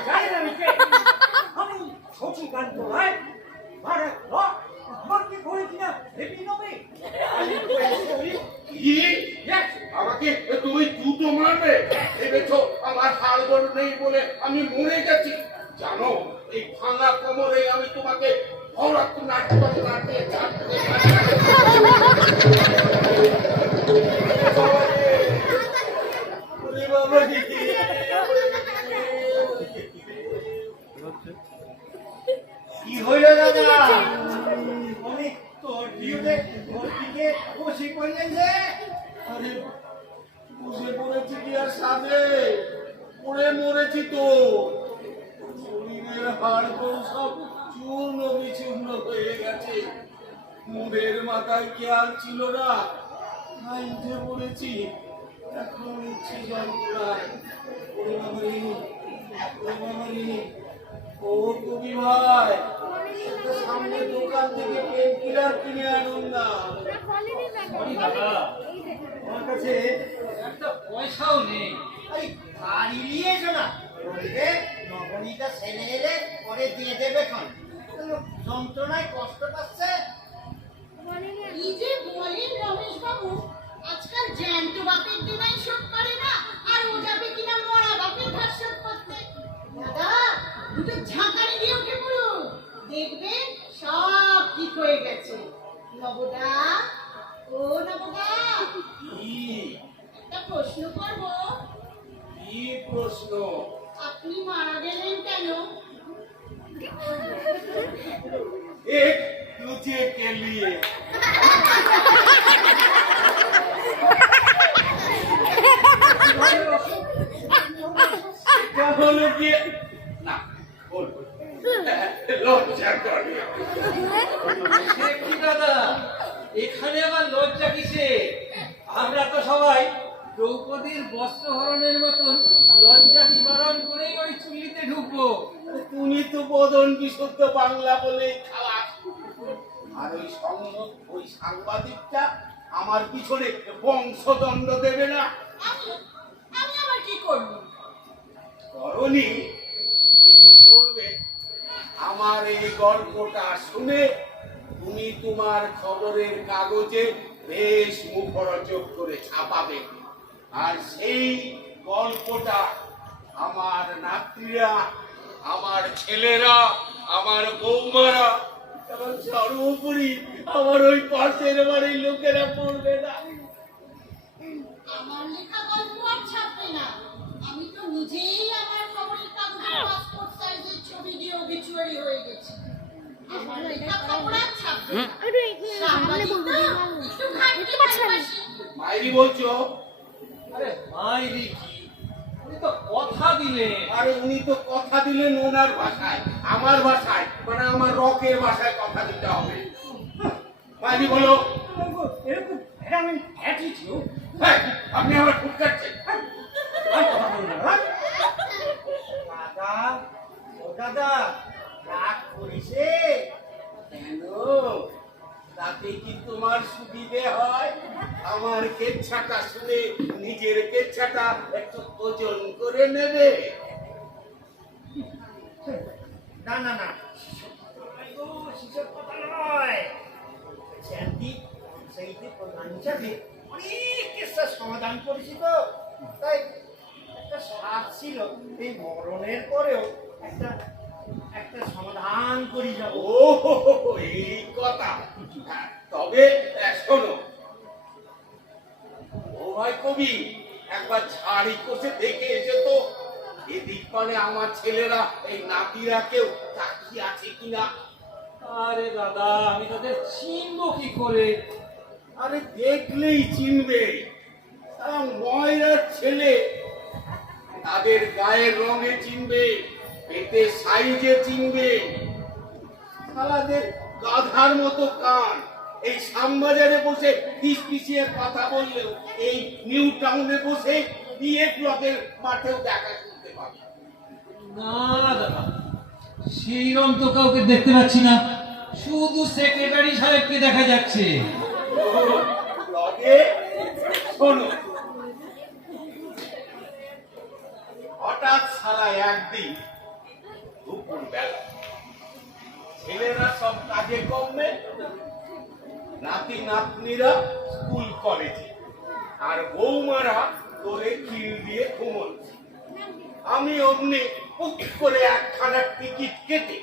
জানেন আমি কে? আমি শশীকান্ত রায়, ভারত ল, আমাকে করে কিনা হেপি নবে। কি? আমাকে তুমি জুতো মারবে? ভেবেছো আমার হাড় গোড় নেই বলে আমি মরে গেছি? জানো, এই ভাঙা কোমরে আমি তোমাকে ভরত নাট্য নাটে ছাড়তে পারি। ওরে বাবা, কি হইল দাদা? আমি তোর দিকে বসে পড়লেন যে। আরে বসে পড়েছি কি আর সাথে পড়ে মরেছি তো। শরীরের হাড় সব চূর্ণ বিচূর্ণ হয়ে গেছে। মুখের মাথায় খেয়াল ছিল না, তাই উঠে পড়েছি। এখন ইচ্ছে যন্ত্রণায়। ওরে বাবারে, ওরে বাবারে। ও কবি ভাই, একটা সামনে দোকান থেকে পেন কিলার কিনে আনুন না। দাদা, আমার কাছে একটা পয়সাও নেই। আরে বাড়ি নিয়ে এসো না, বলবে নবনীতা ছেলে এলে পরে দিয়ে দেবে খন। যন্ত্রণায় কষ্ট পাচ্ছে। কি যে বলেন রমেশ বাবু, আজকাল জ্যান্ত বাপের দিনাই শোধ করে না, আর ও যাবে কিনা মরা বাপের ধার শোধ করতে। দাদা, দুটো ঝাঁকানি দিয়ে উঠে পড়ুন, দেখবেন সব ঠিক হয়ে গেছে। নবদা, ও নবদা, কি একটা প্রশ্ন করবো। কি প্রশ্ন? আপনি মারা গেলেন কেন? एक तुझे के लिए। क्या बोलो कि ना बोल এখানে আবার লজ্জা কিসে? আমরা তো সবাই দ্রৌপদীর বস্ত্রহরণের মতন লজ্জা নিবারণ করেই ওই চুল্লিতে ঢুকবো। তুমি তো বদন বিশুদ্ধ বাংলা বলে খালাস। আর ওই সাংবাদিকটা আমার পিছনে বংশদণ্ড দেবে না। আমি আমি আবার কি করবো? করনি, কিন্তু করবে। আমার এই গল্পটা শুনে তুমি তোমার খবরের কাগজে বেশ মুখরোচক করে ছাপাবে। আর সেই গল্পটা আমার নাতিরা, আমার ছেলেরা, আমার বৌমারা এবং সর্বোপরি আমার ওই পাশের বাড়ির লোকেরা পড়বে না। আমার লেখা গল্প আর ছাপবে না। আমি তো নিজেই আমার খবরের কাগজে পাসপোর্ট সাইজের ছবি দিয়ে obituary হয়ে গেছি। আমার লেখা খবর আর ছাপবে না। সাংবাদিকরা একটু ঘাটতি ভালোবাসে। মাইরি বলছো? আরে মাইরি কি, উনি তো কথা দিলেন। আরে উনি তো কথা দিলেন ওনার ভাষায়, আমার ভাষায়, মানে আমার রকের ভাষায় কথা দিতে হবে। মাইরি বলো। এরকম ভ্যাটামিন অ্যাটিটিউড। হ্যাঁ, আপনি আমার খুব কাটছেন। দাদা, ও দাদা, রাগ করিসে কেন? তাতে কি তোমার সুবিধে হয়? আমার কেচ্ছাটা শুনে নিজের কেচ্ছাটা একটু ওজন করে নেবে। না না না, সেসব কথা নয়। শান্তি সেইটি প্রধান হিসাবে অনেক কেসটার সমাধান করেছি তো, তাই একটা সাথ ছিল এই মরণের পরেও একটা একটা সমাধান করি যাবো। ও এই কথা। হ্যাঁ, তবে শোনো, ও ভাই কবি, একবার ঝাড়ি কষে দেখে এসে তো এদিক পানে আমার ছেলেরা, এই নাতিরা কেউ তাকিয়ে আছে কিনা। আরে দাদা, আমি তাদের চিনবো কি করে? আরে দেখলেই চিনবে। তারা ময়রার ছেলে, তাদের গায়ের রঙে চিনবে, পেটের সাইজে চিনবে। শালাদের গাধার মতো কান, এই শ্যামবাজারে বসে পিস পিছিয়ে কথা বললেও এই নিউ টাউনে বসে বিয়ে ব্লকের মাঠেও দেখা শুনতে পাবে। না দাদা, সেইরকম তো কাউকে দেখতে পাচ্ছি না, শুধু সেক্রেটারি সাহেবকে দেখা যাচ্ছে। ব্লগে শোনো, হঠাৎ শালা একদিন দুপুর বেলা ছেলেরা সব কাজে কমবে, নাতি নাতনিরা স্কুল কলেজে, আর বৌমারা তোরে কিল দিয়ে ঘুমোচ্ছে। আমি অমনি পুক করে একখানা টিকিট কেটে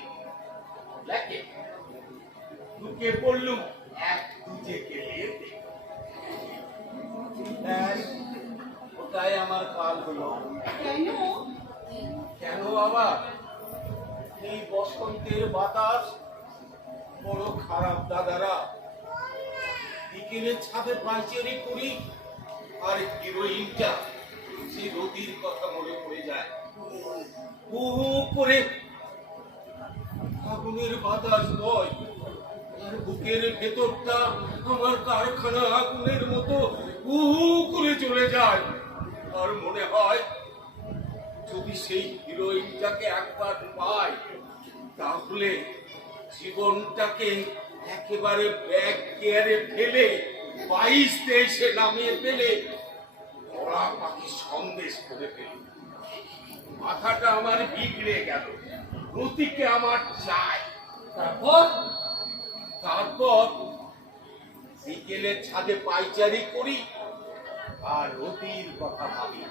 লেখে ঢুকে পড়লুম এক দুজে গেলিয়ে। ওটাই আমার কাল হলো। কেন? কেন বাবা? এই বসন্তের বাতাস বড় খারাপ দাদারা। বিকেলের ছাদে পাঁচেরি করি আর হিরোইনটা সেই রোদির কথা মনে পড়ে যায়। হু হু করে আগুনের বাতাস বয়, আর বুকের ভেতরটা আমার কারখানা আগুনের মতো হু হু করে চলে যায়। আর মনে হয় যদি সেই হিরোইনটাকে একবার পাই, তাহলে জীবনটাকে একেবারে ব্যাক গিয়ারে ফেলে 22-23-এ নামিয়ে ফেলে ওরা পাখি সন্দেশ করে ফেলি। মাথাটা আমার বিগড়ে গেল। রতিকে আমার চাই। তারপর বিকেলের ছাদে পাইচারি করি আর রতির কথা ভাবি।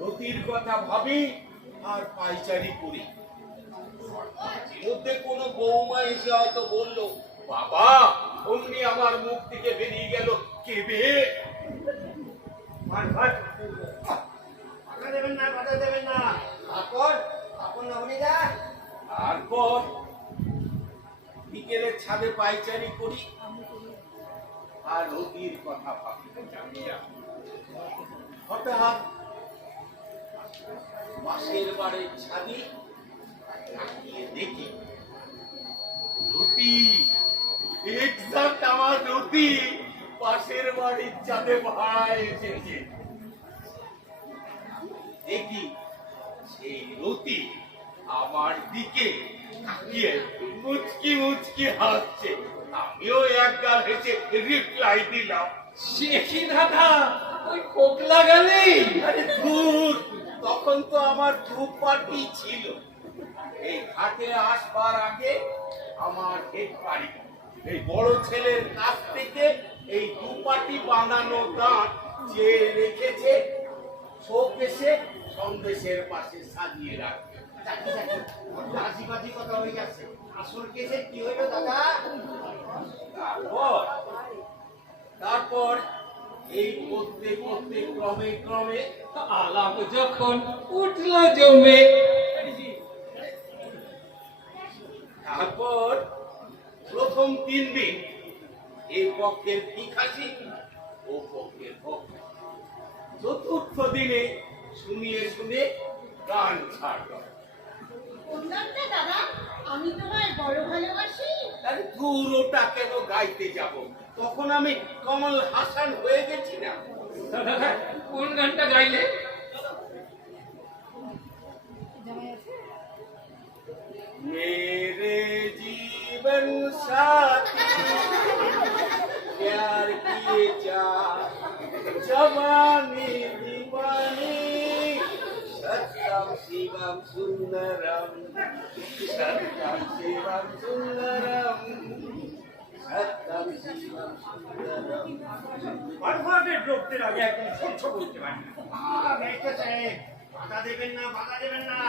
রতির কথা ভাবি আর পাইচারি করি। মধ্যে কোনো বৌমা এসে হয়তো বললো, বাবা অমনি আমার মুখ থেকে বেরিয়ে গেল, কেবে বাধা দেবেন না, বাধা দেবেন না। তারপর আপন নবনীদা, তারপর বিকেলের ছাদে পাইচারি করি আর রতির কথা ভাবি। হঠাৎ পাশের বাড়ির ছাদি তাকিয়ে দেখি রতি এক্সাক্ট আমার রুটি পাশের বাড়ির চাঁদে ভাড়া এসেছে। দেখি সেই রুটি আমার দিকে তাকিয়ে মুচকি মুচকি হাসছে। আমিও একগাল হেসে রিপ্লাই দিলাম। সে কি দাদা, ওই কোকলা গেলেই? আরে ধুর, তখন তো আমার দুপাটি ছিল। এই ঘাটে আসবার আগে আমার হেড বাড়ি এই বড় ছেলের কাছ থেকে এই দুপাটি বাঁধানো দাঁত যে রেখেছে, শোকেসে সন্দেশের পাশে সাজিয়ে রাখবে। চাকরি চাকরি বাজি বাজি কথা হয়ে যাচ্ছে। আসল কেসে কি হইলো দাদা? তারপর এই করতে করতে ক্রমে ক্রমে আলাপ যখন উঠলো জমে, তারপর প্রথম 3 দিন এই পক্ষের ফিকাশি ও পক্ষের পক্ষ। চতুর্থ দিনে শুনিয়ে শুনে গান ছাড়ল। বললাম না দাদা, আমি তোমায় বড় ভালোবাসি। আরে দূর, ওটা কেন গাইতে যাব? তখন আমি কমল হাসান হয়ে গেছি না। দাদা কোন গানটা গাইলে? मेरे जीवन साथी प्यार किए जा जवानी दीवानी सत्यम शिवम सुंदरम सत्यम शिवम सुंदरम सत्यम शिवम सुंदरम। মারফাটের লোকদের আগে একদম সহ্য করতে পারি না। বাধা দেবেন না, বাধা দেবেন না।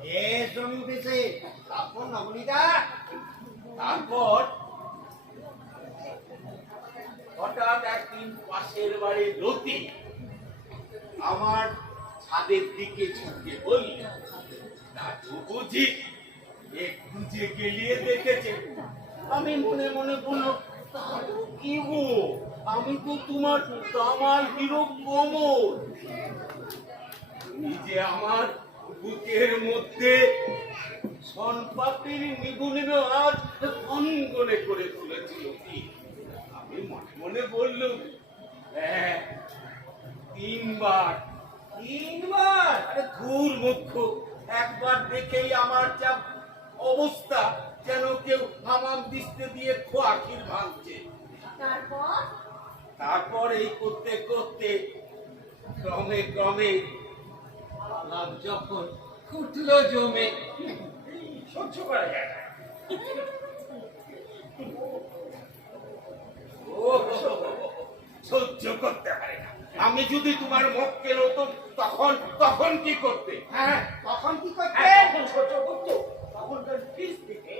বেশ জমি উঠেছে। তারপর নবনীতা, তারপর হঠাৎ একদিন পাশের বাড়ির লতি আমার ছাদের দিকে ঝুঁকে বলল, দাদু বুঝি একটু যে গেলিয়ে দেখেছে। আমি মনে মনে বলল, দাদু কি গো, আমি তো তোমার দামাল হিরো কমল। তুমি যে আমার বুকের মধ্যে সনপাতির নিগুণের হাত অঙ্গনে করে তুলেছিল কি? আমি মনে মনে বললুম, হ্যাঁ, 3 বার। 3 বার? আরে ধুর মূর্খ, একবার দেখেই আমার যা অবস্থা, যেন কেউ হামাম দিস্তে দিয়ে খোয়াখির ভাঙছে। তারপর এই করতে করতে ক্রমে ক্রমে আলাপ যখন উঠলো জমে, সহ্য করা যায় না। ও সহ্য করতে পারে না। আমি যদি তোমার মক্কেল হতাম তখন তখন কি করতে? হ্যাঁ, তখন কি করতে? তখন সহ্য করতো। তখন তো ফিস দিতে।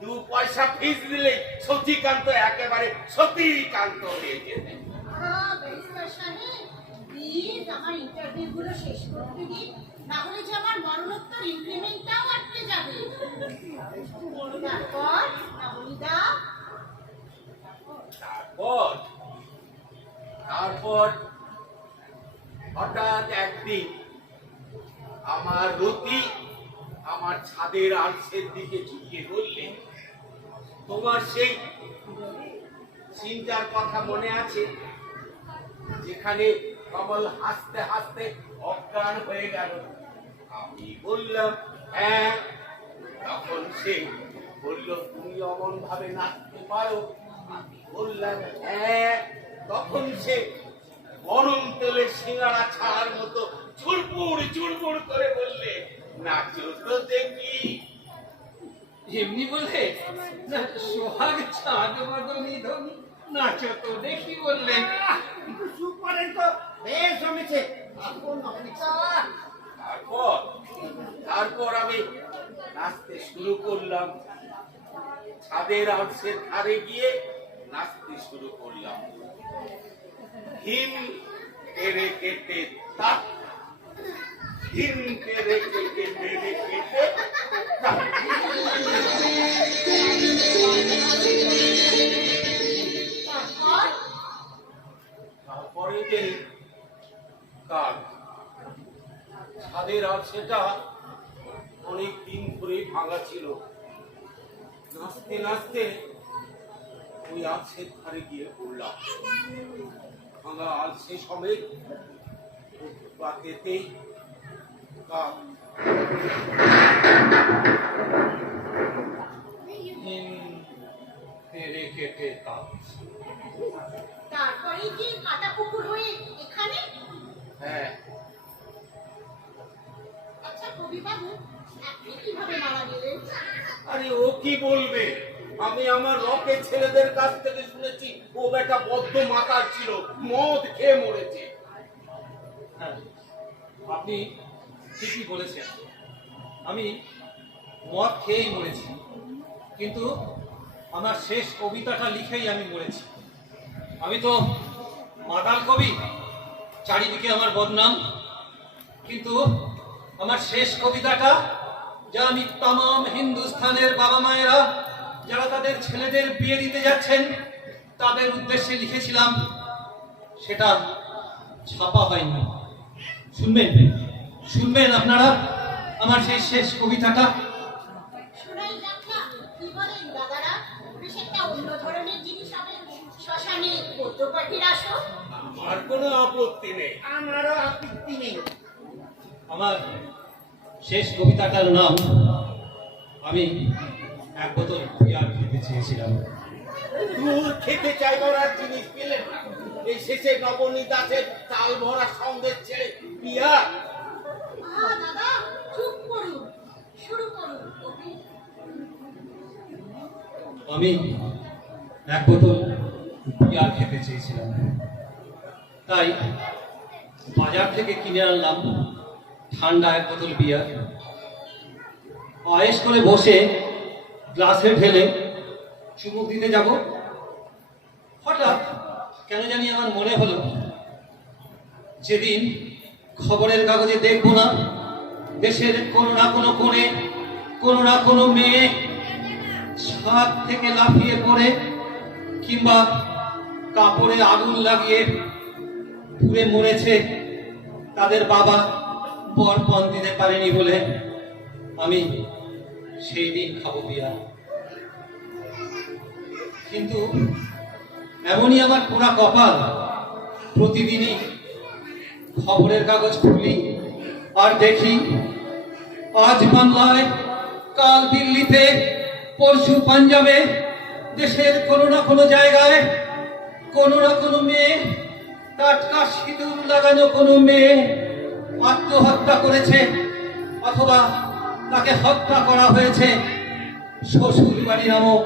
2 পয়সা ফিস দিলে সতীকান্ত একেবারে সতীকান্ত হয়ে যেতে। ব্যারিস্টার সাহেব, প্লিজ আমার ইন্টারভিউ গুলো শেষ করতে দিন, না হলে যে আমার মরণোত্তর ইনক্রিমেন্টটাও আটকে যাবে। তারপর নবনীতা, তারপর হঠাৎ একদিন আমার রতি আমার ছাদের আলসের দিকে ঝুঁকে বললে, তোমার সেই চিন্তার কথা মনে আছে যেখানে কমল হাসতে হাসতে অজ্ঞান হয়ে গেল? আমি বললাম হ্যাঁ। তখন সে বলল, তুমি অমন ভাবে নাচতে পারো? আমি বললাম হ্যাঁ। তখন সে গরম তেলে সিঙ্গারা ছাড়ার মতো চুরপুড় চুরপুড় করে বললে, নাচো তো দেখি। এমনি বলে না, সোহাগ চাঁদ বদনি ধনি নাচো তো দেখি বললেন। কিন্তু চুপ করেন তো, বেশ জমেছে। তারপর নবনীতা, তারপর আমি নাচতে শুরু করলাম। ছাদের আলসের ধারে গিয়ে নাচতে শুরু করলাম। হিম তেরে কেটে তাক, হিম তেরে কেটে তেরে কেটে তাক। তারপরে যে কাক, ছাদের আলসেটা অনেক দিন ধরে ভাঙা ছিল। নাচতে নাচতে ওই আলসের ধারে গিয়ে পড়লাম। ভাঙা আলসে সমেত পাতেতেই কাক তেরে কেটে কাক। তারপরে কি কাটা পুকুর হয়ে এখানে? হ্যাঁ, আচ্ছা কবি বাবু, আপনি কিভাবে মারা গেলেন? আরে ও কি বলবে? আমি আমার রকের ছেলেদের কাছ থেকে শুনেছি ও বেটা বদ্ধ মাতার ছিল, মদ খেয়ে মরেছে। হ্যাঁ, আপনি ঠিকই বলেছেন, আমি মদ খেয়েই মরেছি, কিন্তু আমার শেষ কবিতাটা লিখেই আমি মরেছি। আমি তো মাতাল কবি, চারিদিকে আমার বদনাম, কিন্তু আমার শেষ কবিতাটা যা আমি তামাম হিন্দুস্থানের বাবা মায়েরা যারা তাদের ছেলেদের বিয়ে দিতে যাচ্ছেন তাদের উদ্দেশ্যে লিখেছিলাম, সেটা ছাপা হয়নি। শুনবেন শুনবেন আপনারা আমার সেই শেষ কবিতাটা? শোনাই যাক না, কি বলেন দাদারা? বেশ একটা অন্য ধরনের জিনিস হবে। শ্মশানে পদ্ম পাখির আসো। আমার কোনো আপত্তি নেই। আমারও আপত্তি নেই। আমার শেষ কবিতাটার নাম আমি এক বোতল বিয়ার খেতে চেয়েছিলাম। দূর খেতে চাইবার আর জিনিস পেলেন না। এই শেষে নবনীত আছে তাল ভরা সন্দেশ ছেড়ে বিয়ার। দাদা চুপ করুন, শুরু করুন কবি। আমি এক বোতল বিয়ার খেতে চেয়েছিলাম, তাই বাজার থেকে কিনে আনলাম ঠান্ডা এক বোতল বিয়ার। আয়েশ করে বসে গ্লাসে ঢেলে চুমুক দিতে যাব, হঠাৎ কেন জানি আমার মনে হলো যেদিন খবরের কাগজে দেখবো না দেশের কোনো না কোনো কোণে কোনো না কোনো মেয়ে ছাদ থেকে লাফিয়ে পড়ে কিংবা কাপড়ে আগুন লাগিয়ে পুড়ে মরেছে, তাদের বাবা পণ দিতে পারেনি বলে আমি সেই দিন খাবো বিয়ার। কিন্তু এমনই আমার পুরা কপাল, প্রতিদিনই খবরের কাগজ খুলি আর দেখি আজ বাংলায়, কাল দিল্লিতে, পরশু পাঞ্জাবে, দেশের কোনো না কোনো জায়গায় কোনো না কোনো মেয়ে, টাটকা সিঁদুর লাগানো কোনো মেয়ে আত্মহত্যা করেছে অথবা তাকে হত্যা করা হয়েছে শ্বশুর বাড়ি নামক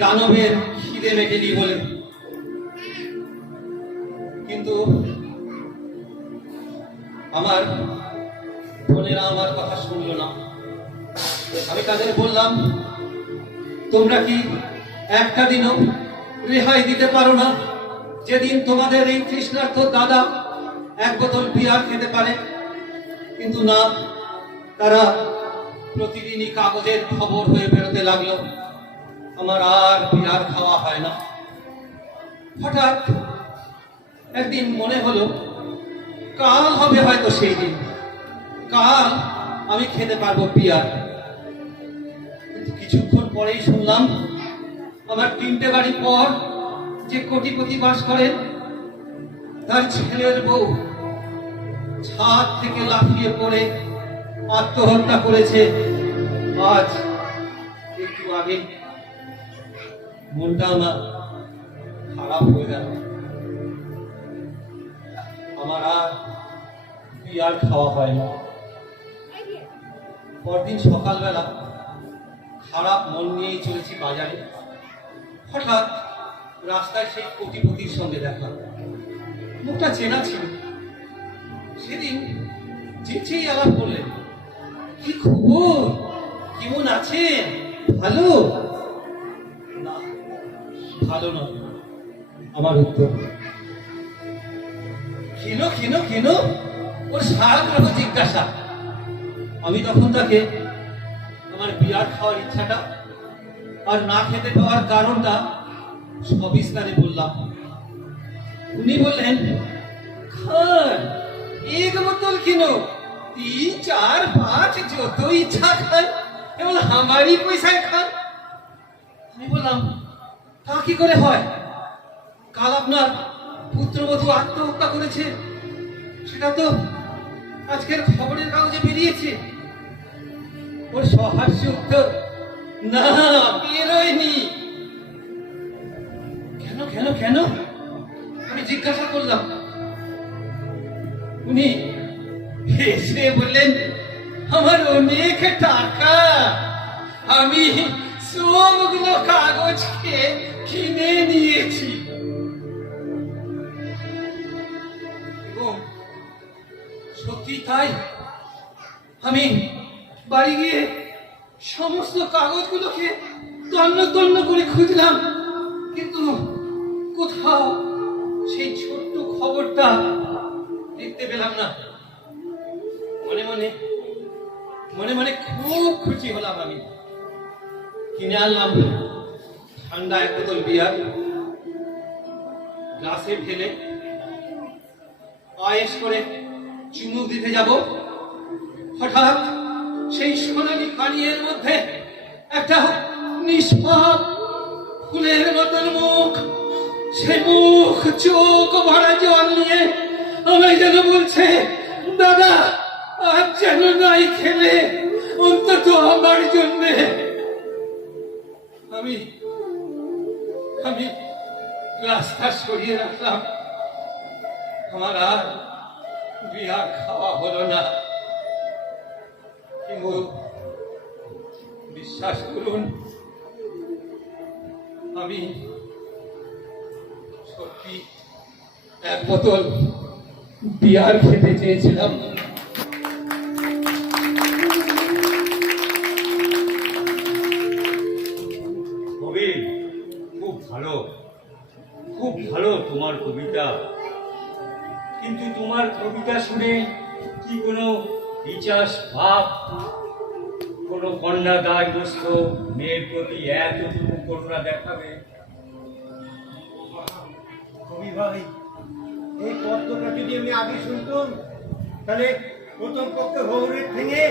দানবের খিদে মেটেনি বলে। কিন্তু আমার বোনেরা আমার কথা শুনলো না। আমি তাদের বললাম, তোমরা কি একটা দিনও রেহাই দিতে পারো না যেদিন তোমাদের এই তৃষ্ণার্ত দাদা এক বোতল বিয়ার খেতে পারে? কিন্তু না, তারা প্রতিদিনই কাগজের খবর হয়ে বেরোতে লাগলো, আমার আর বিয়ার খাওয়া হয় না। হঠাৎ একদিন মনে হলো কাল হবে হয়তো সেই দিন, কাল আমি খেতে পারবো বিয়ার। কিন্তু কিছুক্ষণ পরেই শুনলাম আমার 3টে বাড়ি পর যে কোটিপতি বাস করেন তার ছেলের বউ ছাদ থেকে লাফিয়ে পড়ে আত্মহত্যা করেছে আজ একটু আগে। মনটা আমার খারাপ হয়ে গেল, আমার আর বিয়ার খাওয়া হয় না। পরদিন সকালবেলা খারাপ মন নিয়েই চলেছি বাজারে, হঠাৎ রাস্তায় সেই কোটিপতির সঙ্গে দেখা। মুখটা চেনা ছিল। সেদিন চেঁচিয়ে আলাপ করলেন, কি খবর, কেমন আছেন, ভালো? না, ভালো নয় আমার উত্তর। কেন কেন কেন ওর সারা গ্রহ জিজ্ঞাসা। আমি তখন তাকে আমার বিয়ার খাওয়ার ইচ্ছাটা আর না খেতে পাওয়ার কারণটা সবিস্তারে বললাম। উনি বললেন, খান, এক বোতল কিনো, 3, 4, 5 যত ইচ্ছা খান, কেবল আমারই পয়সায় খান। আমি বললাম, তা কি করে হয়? কাল আপনার পুত্রবধূ আত্মহত্যা করেছে, সেটা তো আজকের খবরের কাগজে বেরিয়েছে। ওর সহাস্য উত্তর, না, বেরোয়নি। কেন কেন কেন? আমি জিজ্ঞাসা করলাম। উনি হেসে বললেন, আমার অনেক টাকা, আমি সবগুলো কাগজকে কিনে নিয়েছি। এবং সত্যি তাই, আমি বাড়ি গিয়ে সমস্ত কাগজগুলোকে তন্ন তন্ন করে খুঁজলাম, কিন্তু কোথাও সেই ছোট্ট খবরটা দেখতে পেলাম না। মনে মনে মনে মনে খুব খুশি হলাম। আমি কিনে আনলাম ঠান্ডা এক বোতল বিয়ার, গ্লাসে ঢেলে আয়েশ করে চুমুক দিতে যাব, হঠাৎ সেই সোনালি পানীয়ের মধ্যে একটা নিষ্পাপ ফুলের মতন মুখ, সে মুখ চোখ ভরা জল নিয়ে আমায় যেন বলছে, দাদা আজ যেন নাই খেলে, অন্তত আমার জন্যে। আমি আমি গ্লাসটা সরিয়ে রাখলাম। আমার আর বিয়ার খাওয়া হলো না। কিন্তু বিশ্বাস করুন, আমি সত্যি এক বোতল বিয়ার খেতে চেয়েছিলাম। কবি, খুব ভালো, খুব ভালো তোমার কবিতা। কিন্তু তোমার কবিতা শুনে কি কোনো বিচার ভাব, কোনো কন্যা দায়গ্রস্ত মেয়ের প্রতি এতটুকু করুণা দেখাবে? কবি ভাই, এই পদ্মটা যদি আমি আগে শুনতাম, তাহলে প্রথম পক্ষে হৌরের ভেঙে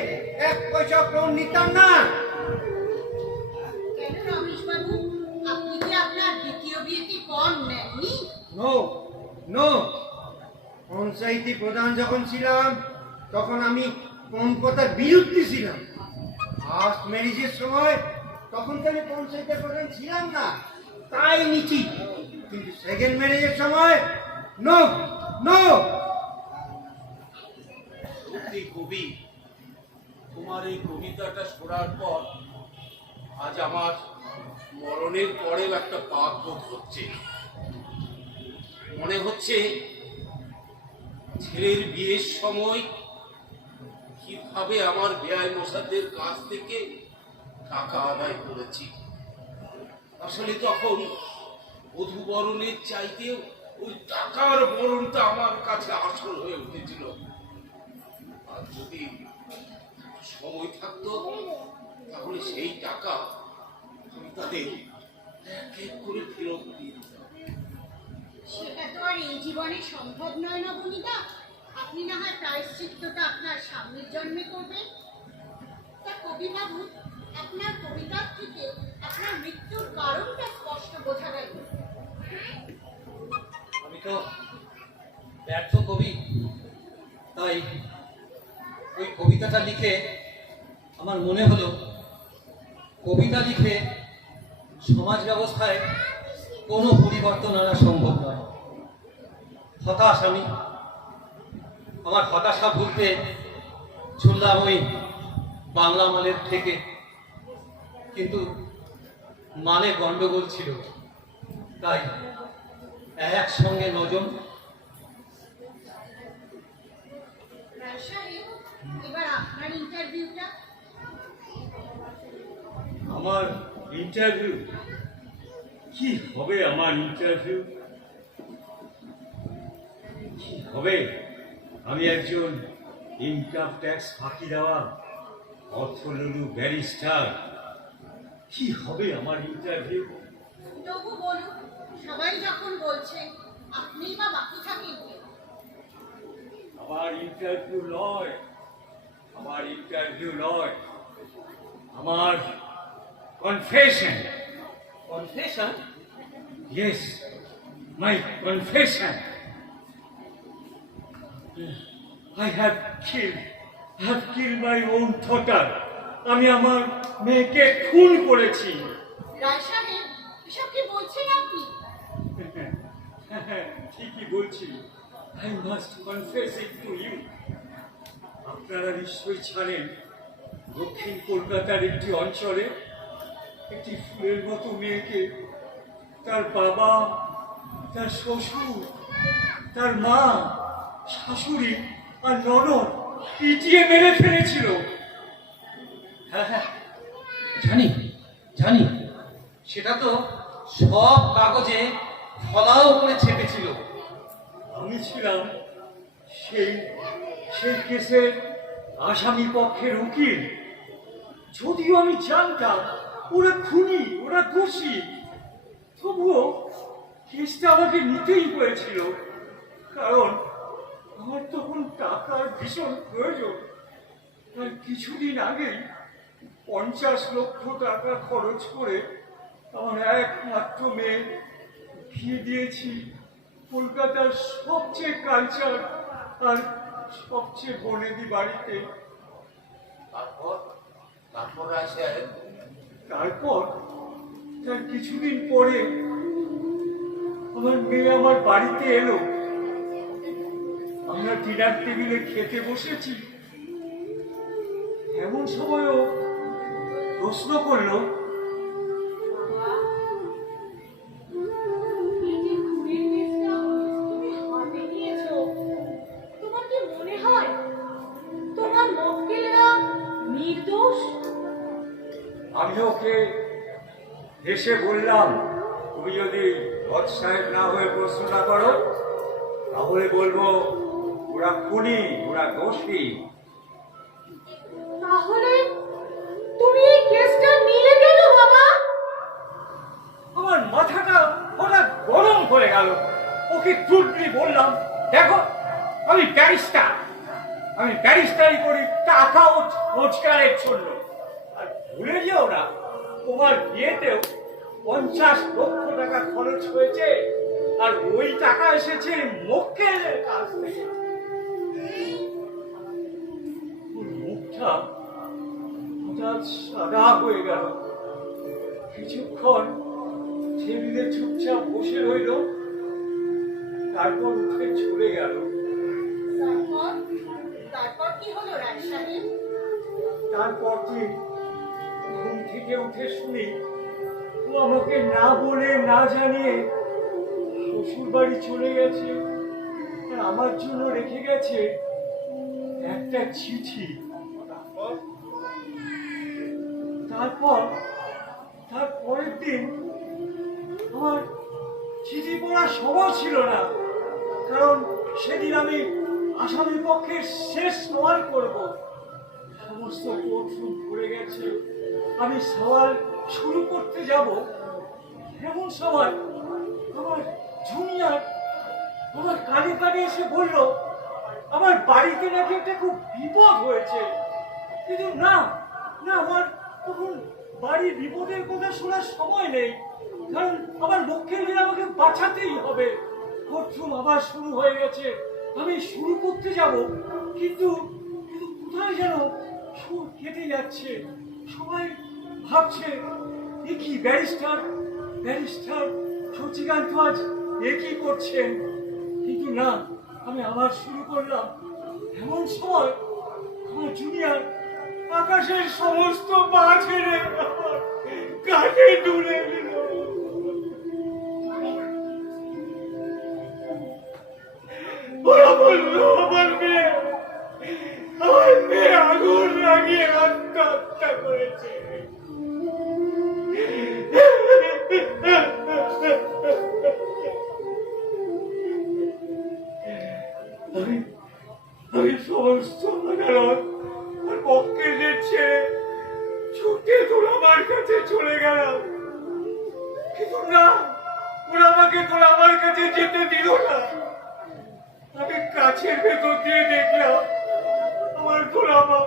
1 পয়সা কম নিতাম না। কেন রমেশ বাবু, আপনি কি আপনার দ্বিতীয় বিয়েতে পণ নেননি? নো নো, পঞ্চায়েতি প্রধান যখন ছিলাম তখন আমি কোন কথার বিরুদ্ধে ছিলাম। ফার্স্ট ম্যারেজের সময় তখন তো আমি পঞ্চায়েতের প্রধান ছিলাম না, তাই নিচ্ছি। কিন্তু সেকেন্ড ম্যারেজের সময় নো নো। সত্যি কবি, তোমার এই কবিতাটা শোনার পর আজ আমার মরণের পরেও একটা পাপ বোধ হচ্ছে। মনে হচ্ছে ছেলের বিয়ের সময় কিভাবে আমার বেয়াই মশাদের কাছ থেকে টাকা আদায় করেছি। আসলে তখন বধূ বরণের চাইতেও ওই টাকার বরণটা আমার কাছে আসল হয়ে উঠেছিল। আর যদি সময় থাকতো তাহলে সেই টাকা আমি তাদের এক এক করে ফেরত দিয়ে দিতাম। সেটা তো আর এই জীবনে সম্ভব নয় না বনিদা। আপনি না হয় প্রায়শ্চিত্তটা আপনার সামনের জন্মে করবেন। তা কবি বাবু, আপনার কবিতার থেকে আপনার মৃত্যুর কারণটা স্পষ্ট বোঝা গেল। আমি তো ব্যর্থ কবি, তাই ওই কবিতাটা লিখে আমার মনে হলো কবিতা লিখে সমাজ ব্যবস্থায় কোনো পরিবর্তন আনা সম্ভব নয়। হতাশ আমি। আমার হতাশা ভুলতে ছুটলাম ওই বাংলা মালের থেকে, কিন্তু মানে গন্ডগোল ছিল, তাই একসঙ্গে নজন। সাহেব, এবার আপনার ইন্টারভিউটা। আমার ইন্টারভিউ? কি হবে আমার ইন্টারভিউ? কি হবে? আমি একজন ইনকাম ট্যাক্স ফাঁকি দেওয়া অর্থলুলু ব্যারিস্টার। কি হবে আমার ইন্টারভিউ? তবু বলুন, সবাই যখন বলছেন, আপনিই বা বাকি থাকেন কে? আমার ইন্টারভিউ নয়, আমার confession. Confession? Yes, my confession. I have killed my own daughter. আমি আমার মেয়েকে খুন করেছি। রায় সাহেব, এসব কি বলছেন আপনি? ঠিকই বলছি। I must confess it to you. আপনারা নিশ্চয়ই জানেন, দক্ষিণ কলকাতার একটি অঞ্চলে একটি ফুলের মতো মেয়েকে তার বাবা, তার শ্বশুর, তার মা, শাশুড়ি আর ননদ পিটিয়ে মেরে ফেলেছিল। হ্যাঁ হ্যাঁ, জানি জানি, সেটা তো সব কাগজে ফলাও করে ছেপেছিল। আমি ছিলাম সেই সেই কেসের আসামি পক্ষের উকিল। যদিও আমি জানতাম ওরা খুনি, ওরা দোষী, তবুও কেসটা আমাকে নিতেই হয়েছিল, কারণ আমার তখন টাকার ভীষণ প্রয়োজন। আর কিছুদিন আগেই 50 লক্ষ টাকা খরচ করে আমার একমাত্র মেয়ে বিয়ে দিয়েছি কলকাতার সবচেয়ে কালচার আর সবচেয়ে বনেদি বাড়িতে। তারপর রায় সাহেব, তারপর তার কিছুদিন পরে আমার মেয়ে আমার বাড়িতে এলো। আমরা ডিনার টেবিলে খেতে বসেছি, এমন সময়ও প্রশ্ন করলো, এই যে খুনের কেসটা তুমি হাতে নিয়েছো, তোমার কি মনে হয় তোমার মক্কেলরা নির্দোষ? আমি ওকে হেসে বললাম, তুমি যদি জজ সাহেব না হয়ে প্রশ্ন না করো তাহলে বলবো ওরা খুনি, ওরা দোষী। তাহলে তুমি এই কেসটা নিলে কেন বাবা? আমার মাথাটা হঠাৎ গরম হয়ে গেল। ওকে টুটলি বললাম, দেখো আমি ব্যারিস্টারি করি টাকা রোজগারের জন্য। আর ভুলে যেও না, তোমার বিয়েতেও 50 লক্ষ টাকা খরচ হয়েছে, আর ওই টাকা এসেছে মক্কেলের কাছ থেকে। ওর মুখটা হঠাৎ সাদা হয়ে গেল। কিছুক্ষণ টেবিলে চুপচাপ বসে রইল, তারপর উঠে চলে গেল। তারপর কি হলো রায় সাহেব? তারপর দিন ঘুম থেকে উঠে শুনি ও আমাকে না বলে না জানিয়ে শ্বশুর বাড়ি চলে গেছে, আর আমার জন্য রেখে গেছে একটা চিঠি। তারপরের দিন আমার চিঠি পড়ার সময় ছিল না, কারণ সেদিন আমি আসামি পক্ষের শেষ সওয়াল করব। সমস্ত কোর্টরুম ভরে গেছে, আমি সওয়াল শুরু করতে যাব, এমন সময় আমার জুনিয়র আমার কানে কানে এসে বলল আমার বাড়িতে নাকি একটা খুব বিপদ হয়েছে। কিন্তু না না, আমার তখন বাড়ির বিপদের কথা শোনার সময় নেই, কারণ আমার মক্কেলদের আমাকে বাঁচাতেই হবে। কোর্টরুম আবার শুরু হয়ে গেছে, আমি শুরু করতে যাব, কিন্তু কোথায় যেন সুর কেটে যাচ্ছে। সবাই ভাবছে এ কি ব্যারিস্টার সচিকান্ত আজ এ কি করছেন। কিন্তু না, আমি আবার শুরু করলাম। এমন সময় আমার জুনিয়র আকাশের সমস্ত পা ছেড়ে আমার কাছে ডুলে গেল। ওরা বলল আমার মেয়ে আগুন লাগিয়ে আত্মহত্যা করেছে। আমি সমস্ত আদালত আর মক্কেলদের ছেড়ে ছুটে আমার কাছে চলে গেলাম, কিন্তু না, ওরা আমাকে আমার কাছে যেতে দিল না। আমি কাছের ভেতর দিয়ে দেখলাম আমার গোলামা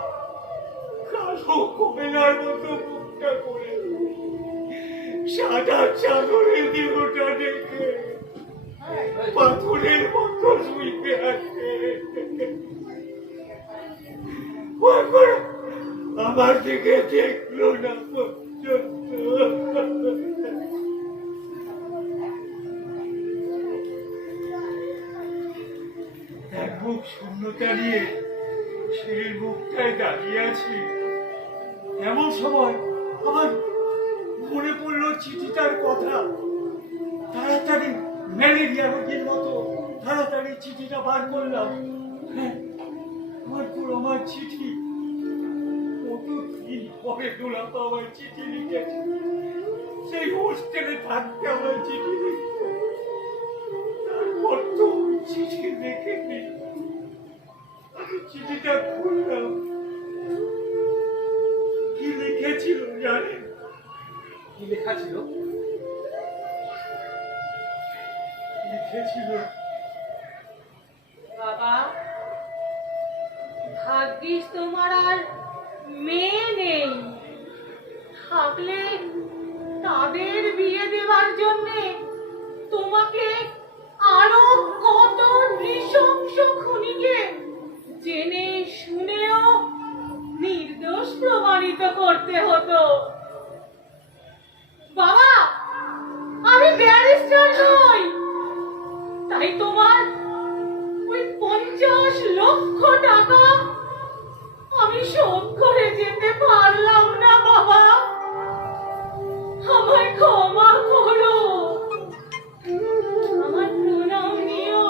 কালো কয়লার মতো মুখটা করে সাদা চাদরের দেহটা দেখে পাথরের মতো শুইতে আছে। ও এখন আমার দিকে দেখলো না পর্যন্ত। এক বুক শূন্যতা নিয়ে সেই মুখটায় দাঁড়িয়ে আছি। এমন সময় আমার মনে পড়লো চিঠিটার কথা। তাড়াতাড়ি ম্যালেরিয়া রোগীর মতো তাড়াতাড়ি চিঠিটা বার করলাম। হ্যাঁ, আমার চিঠি। কতদিন পরে দুলাপা আমার চিঠি লিখেছে। সেই হোস্টেলে থাকতে আমার চিঠি লিখত। তারপর তো চিঠি লেখেনি। আমি চিঠিটা খুললাম। কি লিখেছিল জানেন? কি লেখা ছিল? লিখেছিল, বাবা, ভাগ্যিস তোমার আর মেয়ে নেই, থাকলে তাদের বিয়ে দেওয়ার জন্যে তোমাকে আরো কত নৃশংস খুনিকে জেনে শুনেও নির্দোষ প্রমাণিত করতে হতো। বাবা, আমি ব্যারিস্টার নই, তাই তোমার ওই 50 লক্ষ টাকা আমি শোধ করে যেতে পারলাম না। বাবা, আমায় ক্ষমা করো, আমার প্রণাম নিও।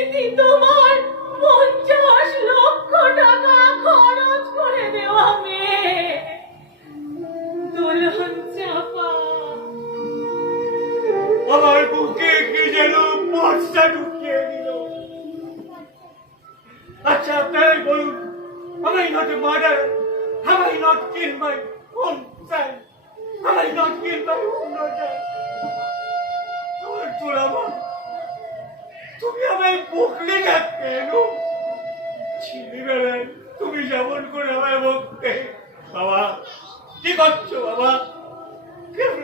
ইতি তোমার 50 লক্ষ টাকা খরচ করে দেওয়া মেয়ে দোলন চাপা। আমার বুকে কে যেন বর্ষা ঢুকিয়ে দিল। আচ্ছা, আপনারাই বলুন, am I not a murderer? Have I not killed my own son? Have I not killed my own daughter? আমার তোরামা, তুমি আমায় বকলে না কেন? ছেলেবেলায় তুমি যেমন করে আমায় বকতে। বাবা, কি করছো বাবা? কেন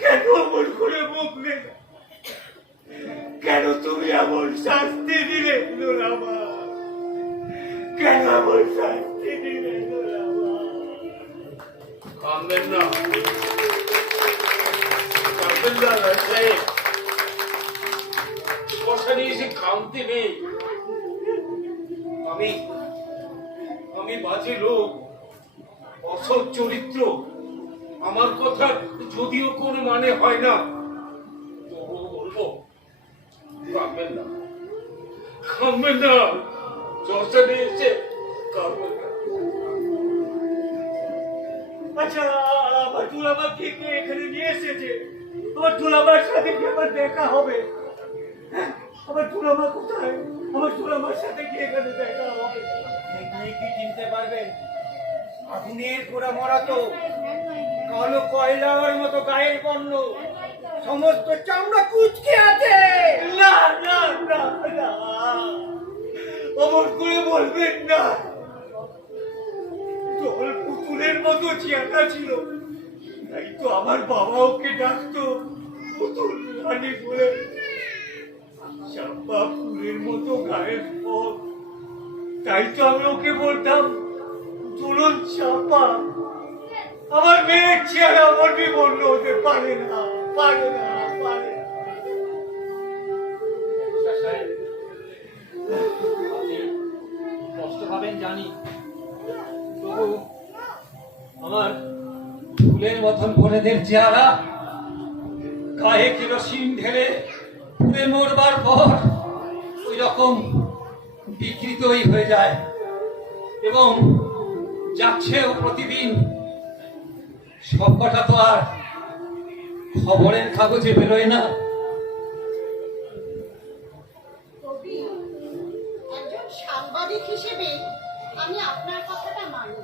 কেন এমন করে বকলে? কেন তুমি এমন শাস্তি দিলে দোলামা? কেন এমন শাস্তি দিলে দোলামা? কাঁদবেন না, কাঁদবেন না সাহেব। শ্মশানে এসে কাঁদতে নেই। আমি বাজে লোক, অসৎ চরিত্র। আমার কথা যদিও কোনো মানে হয় না, তবুও বলবো, কাঁদবেন না, কাঁদবেন না। শ্মশানে এসে কাঁদবেন না। আচ্ছা, আমার দুলামা কে এখানে নিয়ে এসেছে? আমার দুলামার সাথে কি আমার দেখা হবে? হ্যাঁ, আমার দুলামা কোথায়? আমার দুলামার সাথে কি এখানে দেখা হবে? দেখলে কি চিনতে পারবেন? আগুনের পোড়া মরা তো, কালো কয়লার মতো গায়ের বর্ণ, সমস্ত চামড়া কুচকে আছে। না না না না, অমর করে বলবেন না। জল পুতুলের মতো চেহারা ছিল, তাই তো আমার বাবা ওকে ডাকতো পুতুল রানী বলে। চাপা ফুলের মতো গায়ের পথ, তাই তো আমি ওকে বলতাম দুলন চাপা। আমার মেয়ের চেহারা আমার বিবর্ণ হতে পারে না, পারে না, পারে না। আপনি কষ্ট পাবেন জানি, তবু আমার ফুলের মতন বোনেদের চেহারা গায়ে কেরোসিন ঢেলে পুড়ে মরবার পর ওই রকম বিকৃতই হয়ে যায় এবং যাচ্ছেও প্রতিদিন। সবকটা তো আর খবরের কাগজে বেরোয় না। কবি, একজন সাংবাদিক হিসেবে আমি আপনার কথাটা মানি।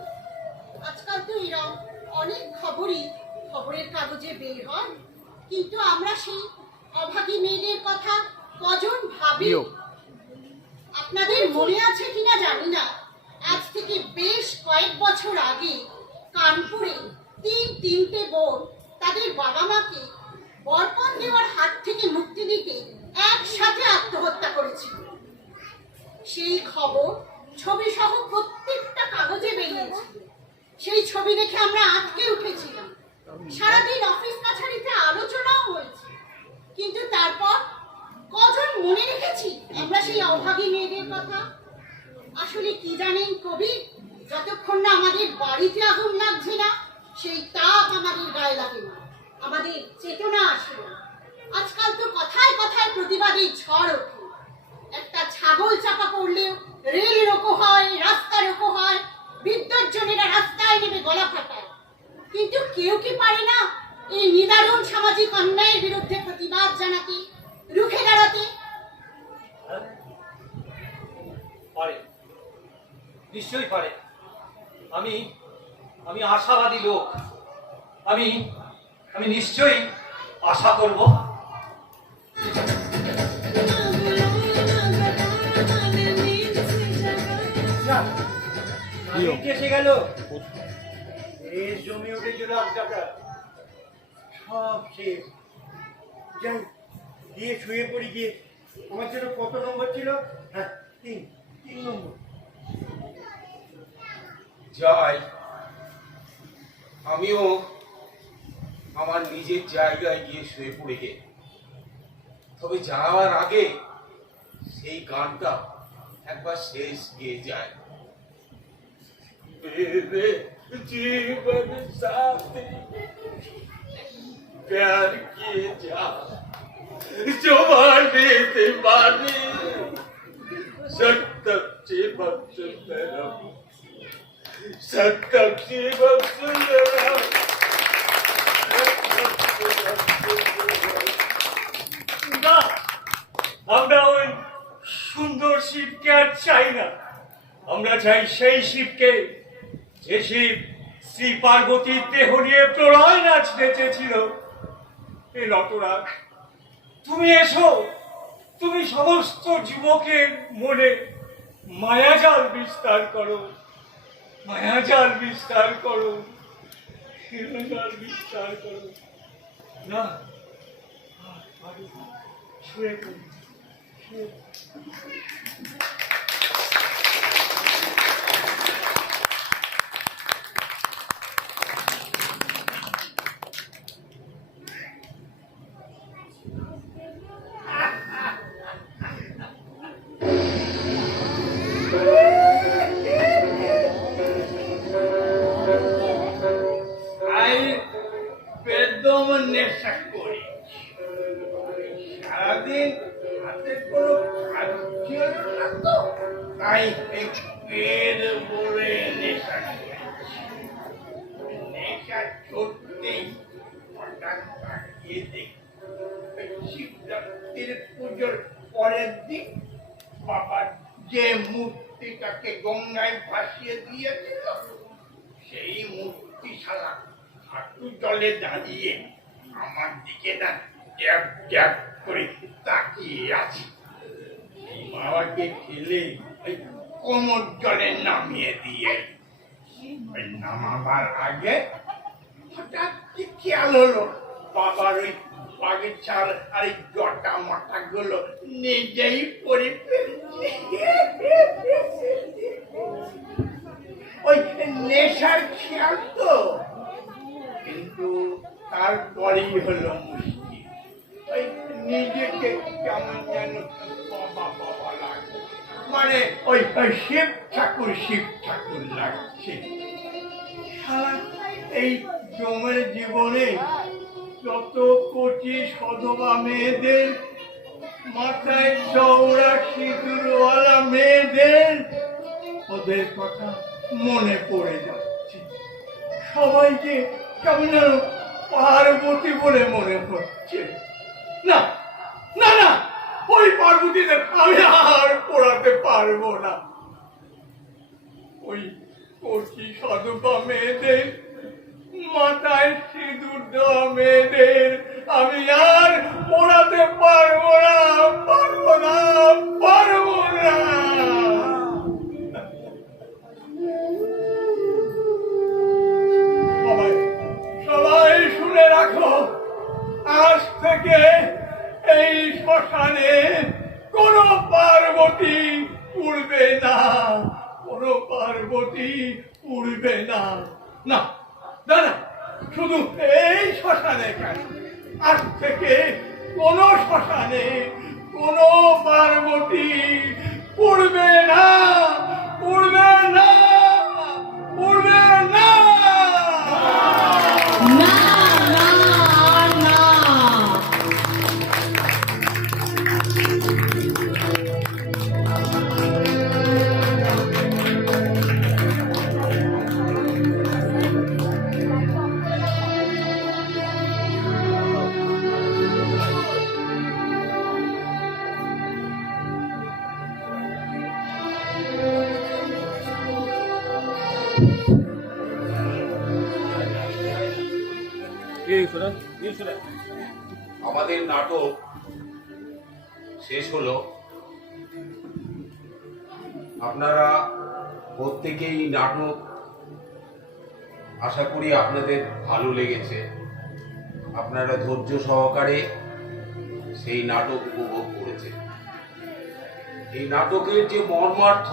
আজকাল তো এরকম অনেক খবরের কাগজে বের হয়, কিন্তু আমরা সেই অভাগী মেয়েদের কথা কজন ভাবি? আপনাদের মনে আছে কিনা জানি না, আজ থেকে বেশ কয়েক বছর আগে কানপুরে তিনটে বোন তাদের বাবা মাকে বরপণ দেওয়ার হাত থেকে মুক্তি দিতে একসাথে আত্মহত্যা করেছিল। সেই খবর ছবি সহ প্রত্যেকটা কাগজে বেরিয়েছে। সেই ছবি দেখে আমরা আটকে উঠেছিলাম। সারাদিন অফিস কাছারিতে আলোচনাও হয়েছে, কিন্তু তারপর কজন মনে রেখেছি আমরা সেই অভাগী মেয়েদের কথা? আসলে কি জানেন কবি, যতক্ষণ না আমাদের বাড়িতে আগুন লাগছে না, সেই তাপ আমাদের গায়ে লাগে না, আমাদের চেতনা আসে না। আজকাল তো কথায় কথায় প্রতিবাদী ঝড় ওঠে। একটা ছাগল চাপা পড়লেও রেল রোকো হয়, রাস্তা রোকো হয়, বিদ্যুৎজনেরা রাস্তায় নেমে গলা ফাটায়। কিন্তু কেউ কি পারে না এই নিদারুণ সামাজিক অন্যায়ের বিরুদ্ধে প্রতিবাদ জানাতে, রুখে দাঁড়াতে? পারে, নিশ্চয়ই পারে। আমি আমি আশাবাদী লোক। আমি আমি নিশ্চয়ই আশা করব। এসে গেল, শেষ জমি উঠেছিল আজকাটা, সব শেষ। যাই গিয়ে শুয়ে পড়ি গিয়ে। আমার জন্য কত নম্বর ছিল? হ্যাঁ, তিন নম্বর। যাই, আমিও আমার নিজের জায়গায় গিয়ে শুয়ে পড়ে গে। তবে যাওয়ার আগে সেই গানটা একবার শেষ গিয়ে যায়। मेरे जीवन साथी प्यार किए जा, जवानी दीवानी सत्तम जीवन सुंदरम, सत्तम जीवन सुंदरम। না, আমরা ওই সুন্দর শিবকে আর চাই না। আমরা চাই সেই শিবকে যে শিব শ্রী পার্বতীর দেহ নিয়ে প্রলয় নাচ নেচেছিল। এ নটরাজ, তুমি এসো, তুমি সমস্ত যুবকের মনে মায়াজাল বিস্তার করো, মায়াজাল বিস্তার করো, মায়াজাল বিস্তার করো। না, শুয়ে পড়ি, শুয়ে পড়ি। নেশা করি, সারাদিন হাতে কোনো কাজ ছিল না তো, তাই পেট ভরে নেশা করেছি। নেশা চড়তেই হঠাৎ তাকিয়ে দেখি শিবরাত্রির পুজোর পরের দিন বাবার যে মূর্তিটাকে গঙ্গায় ভাসিয়ে দিয়েছিল, সেই মূর্তি শালা হাঁটু জলে দাঁড়িয়ে আমার দিকে না ট্যাপ ট্যাপ করে তাকিয়ে আছে। বাবাকে ঠেলে ওই কোমর জলে নামিয়ে দিয়ে ওই নামাবার আগে হঠাৎ কি খেয়াল হলো বাবার ওই বাগিচার আর এই জটা মটা গুলো নিজেই পরে ফেলছে। ওই নেশার খেয়াল তো, কিন্তু তারপরেই হলো মুশকিল। ওই নিজেকে কেমন যেন বাবা বাবা লাগে, মানে ওই শিব ঠাকুর লাগছে। এই জমের জীবনে যত কোটি সধবা মেয়েদের, মাথায় চওড়া সিঁদুরওয়ালা মেয়েদের, ওদের কথা মনে পড়ে যাচ্ছে। সবাইকে কেমন যেন পার্বতী বলে মনে হচ্ছে। না না না, ওই পার্বতীদের আমি আর পড়াতে পারবো না। ওই কচি সধবা মেয়েদের, মাথায় সিঁদুর দেওয়া মেয়েদের আমি আর পড়াতে পারবো না, পারবো না, পারবো না। দেখো, আজ থেকে এই শ্মশানে কোনো পার্বতী উড়বে না, কোনো পার্বতী উড়বে না। না না না, শুধু এই শ্মশানে কেন, আজ থেকে কোনো শ্মশানে কোনো পার্বতী উড়বে না, উড়বে না, উড়বে না। না না আর না। আমাদের নাটক শেষ হলো। আপনারা প্রত্যেকেই নাটক, আশা করি আপনাদের ভালো লেগেছে। আপনারা ধৈর্য সহকারে সেই নাটক উপভোগ করেছেন। এই নাটকের যে মর্মার্থ,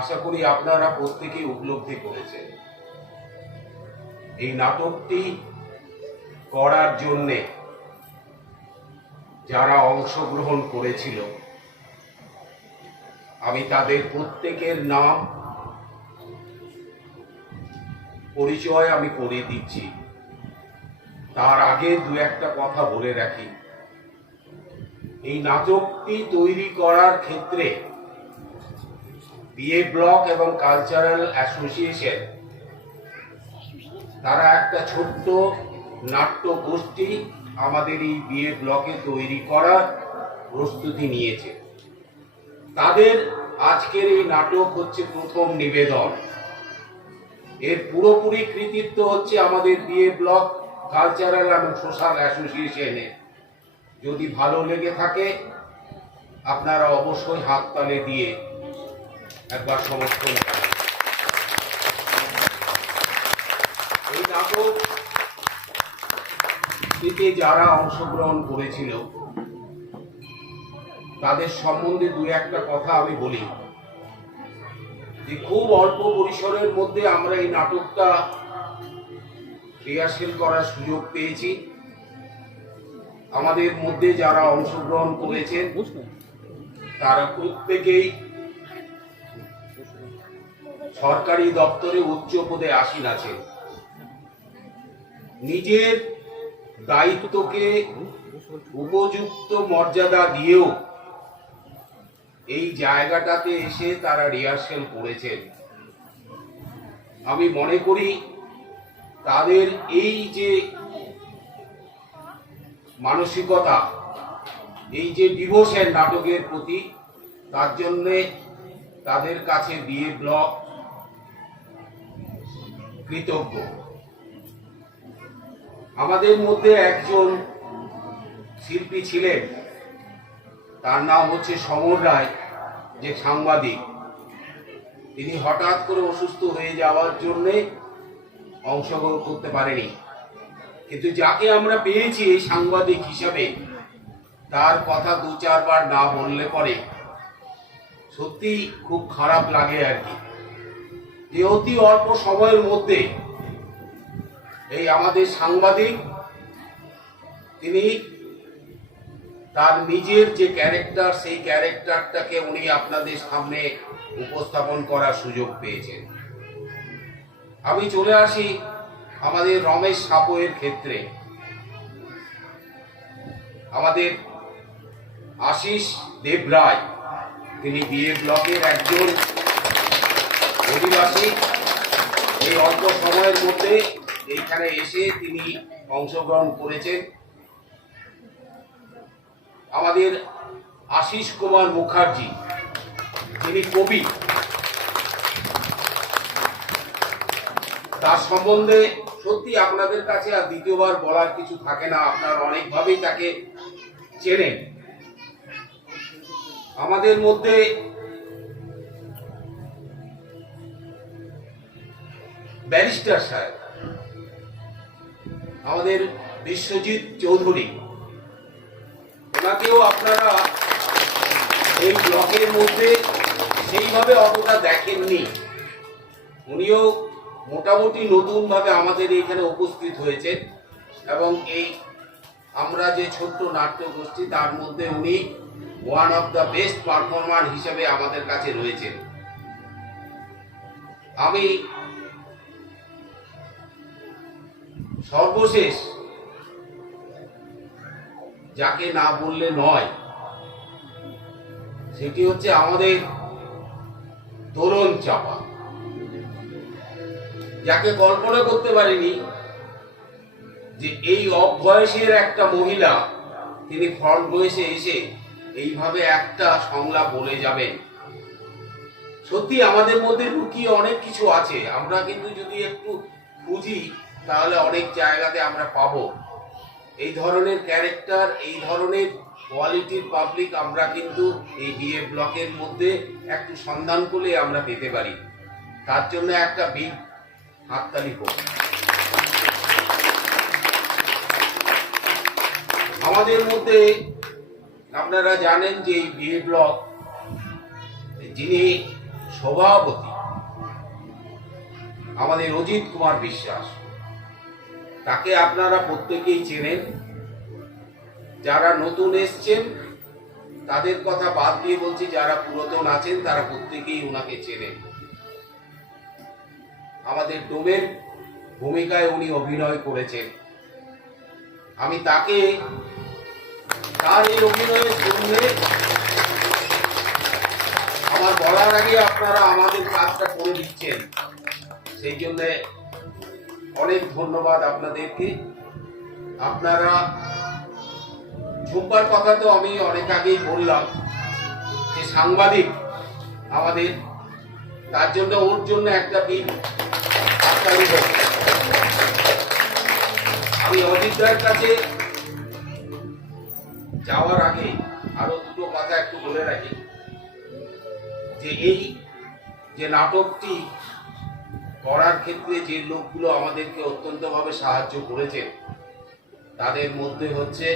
আশা করি আপনারা প্রত্যেকেই উপলব্ধি করেছেন। এই নাটকটি করার জন্যে যারা অংশগ্রহণ করেছিল, আমি তাদের প্রত্যেকের নাম পরিচয় আমি করে দিচ্ছি। তার আগে দু একটা কথা বলে রাখি। এই নাটকটি তৈরি করার ক্ষেত্রে বিএ ব্লক এবং কালচারাল অ্যাসোসিয়েশন, তারা একটা ছোট্ট নাট্য গোষ্ঠী আমাদের এই বিএ ব্লকে তৈরি করার প্রস্তুতি নিয়েছে। তাদের আজকের এই নাটক হচ্ছে প্রথম নিবেদন। এর পুরোপুরি কৃতিত্ব হচ্ছে আমাদের বিএ ব্লক কালচারাল এবং সোশ্যাল অ্যাসোসিয়েশনের। যদি ভালো লেগে থাকে আপনারা অবশ্যই হাততালি দিয়ে একবার সমর্থন করেন। এই নাটকটিতে যারা অংশগ্রহণ করেছিল তাদের সম্বন্ধে দু একটা কথা আমি বলি। যে খুব অল্প পরিসরের মধ্যে আমরা এই নাটকটা রিহার্সেল করার সুযোগ পেয়েছি। আমাদের মধ্যে যারা অংশগ্রহণ করেছেন তারা প্রত্যেকেই সরকারি দপ্তরে উচ্চ পদে আসীন আছে। নিজের দায়িত্বকে উপযুক্ত মর্যাদা দিয়েও এই জায়গাটাতে এসে তারা রিহার্সেল করেছেন। আমি মনে করি তাদের এই যে মানসিকতা, এই যে ডিভোশন নাটকের প্রতি, তার জন্যে তাদের কাছে বিএ ব্লক কৃতজ্ঞ। আমাদের মধ্যে একজন শিল্পী ছিলেন, তার নাম হচ্ছে সমর রায়, যে সাংবাদিক। তিনি হঠাৎ করে অসুস্থ হয়ে যাওয়ার জন্যে অংশগ্রহণ করতে পারেনি। কিন্তু যাকে আমরা পেয়েছি এই সাংবাদিক হিসাবে, তার কথা দু চারবার না বললে পরে সত্যি খুব খারাপ লাগে আর কি। যে অতি অল্প সময়ের মধ্যে এই আমাদের সাংবাদিক, তিনি তার নিজের যে ক্যারেক্টার, সেই ক্যারেক্টারটাকে উনি আপনাদের সামনে উপস্থাপন করার সুযোগ পেয়েছেন। আমি চলে আসি আমাদের রমেশ সাপোয়ের ক্ষেত্রে। আমাদের আশিস দেবরায়, তিনি বিএ ব্লকের একজন অধিবাসী। এই অল্প সময়ের মধ্যে এইখানে এসে তিনি অংশগ্রহণ করেছেন। আমাদের আশিস কুমার মুখার্জি, তিনি কবি। তার সম্বন্ধে সত্যি আপনাদের কাছে আর দ্বিতীয়বার বলার কিছু থাকে না, আপনারা অনেকভাবেই তাকে চেনেন। আমাদের মধ্যে ব্যারিস্টার সাহেব, আমাদের বিশ্বজিৎ চৌধুরী, ওনাকেও আপনারা এই ব্লকের মধ্যে সেইভাবে অতটা দেখেননি। উনিও মোটামুটি নতুনভাবে আমাদের এখানে উপস্থিত হয়েছেন এবং এই আমরা যে ছোট্ট নাট্য গোষ্ঠী তার মধ্যে উনি one of the best performer হিসেবে আমাদের কাছে রয়েছেন। আমি সর্বশেষ যাকে না বললে নয় সেটি হচ্ছে আমাদের তরুণ চাপা, যাকে কল্পনা করতে পারিনি যে এই অবয়সের একটা মহিলা তিনি ফ্রন্ট বয়সে এসে এইভাবে একটা সংলাপ বলে যাবেন। সত্যি আমাদের মধ্যে লুকিয়ে অনেক কিছু আছে, আমরা কিন্তু যদি একটু খুঁজি তাহলে অনেক জায়গাতে আমরা পাবো। এই ধরনের ক্যারেক্টার, এই ধরনের কোয়ালিটির পাবলিক আমরা কিন্তু এই বিএ ব্লকের মধ্যে একটু সন্ধান করলে আমরা পেতে পারি। তার জন্য একটা বিগ হাততালি হোক। আমাদের মধ্যে আপনারা জানেন যে এই বিএ ব্লক যিনি সভাপতি আমাদের অজিত কুমার বিশ্বাস, তাকে আপনারা প্রত্যেকেই চেনেন। যারা নতুন এসছেন তাদের কথা বাদ দিয়ে বলছি, যারা পুরাতন আছেন তারা প্রত্যেকেই ওনাকে চেনেন। আমাদের ডোমের ভূমিকায় উনি অভিনয় করেছেন। আমি তাকে তার এই অভিনয়ের জন্য আমার বলার আগে আপনারা আমাদের কাজটা করে দিচ্ছেন, সেই জন্য অনেক ধন্যবাদ আপনাদেরকে। আপনারা ঝুম্পার কথা তো আমি অনেক আগেই বললাম যে সাংবাদিক আমাদের, তার জন্য ওর জন্য একটা বিল হাততালি হোক। আমি অজিতদার কাছে যাওয়ার আগে আরো দুটো কথা একটু বলে রাখি যে এই যে নাটকটি করার ক্ষেত্রে যে লোকগুলো আমাদেরকে অত্যন্তভাবে সাহায্য করেছেন তাদের মধ্যে হচ্ছে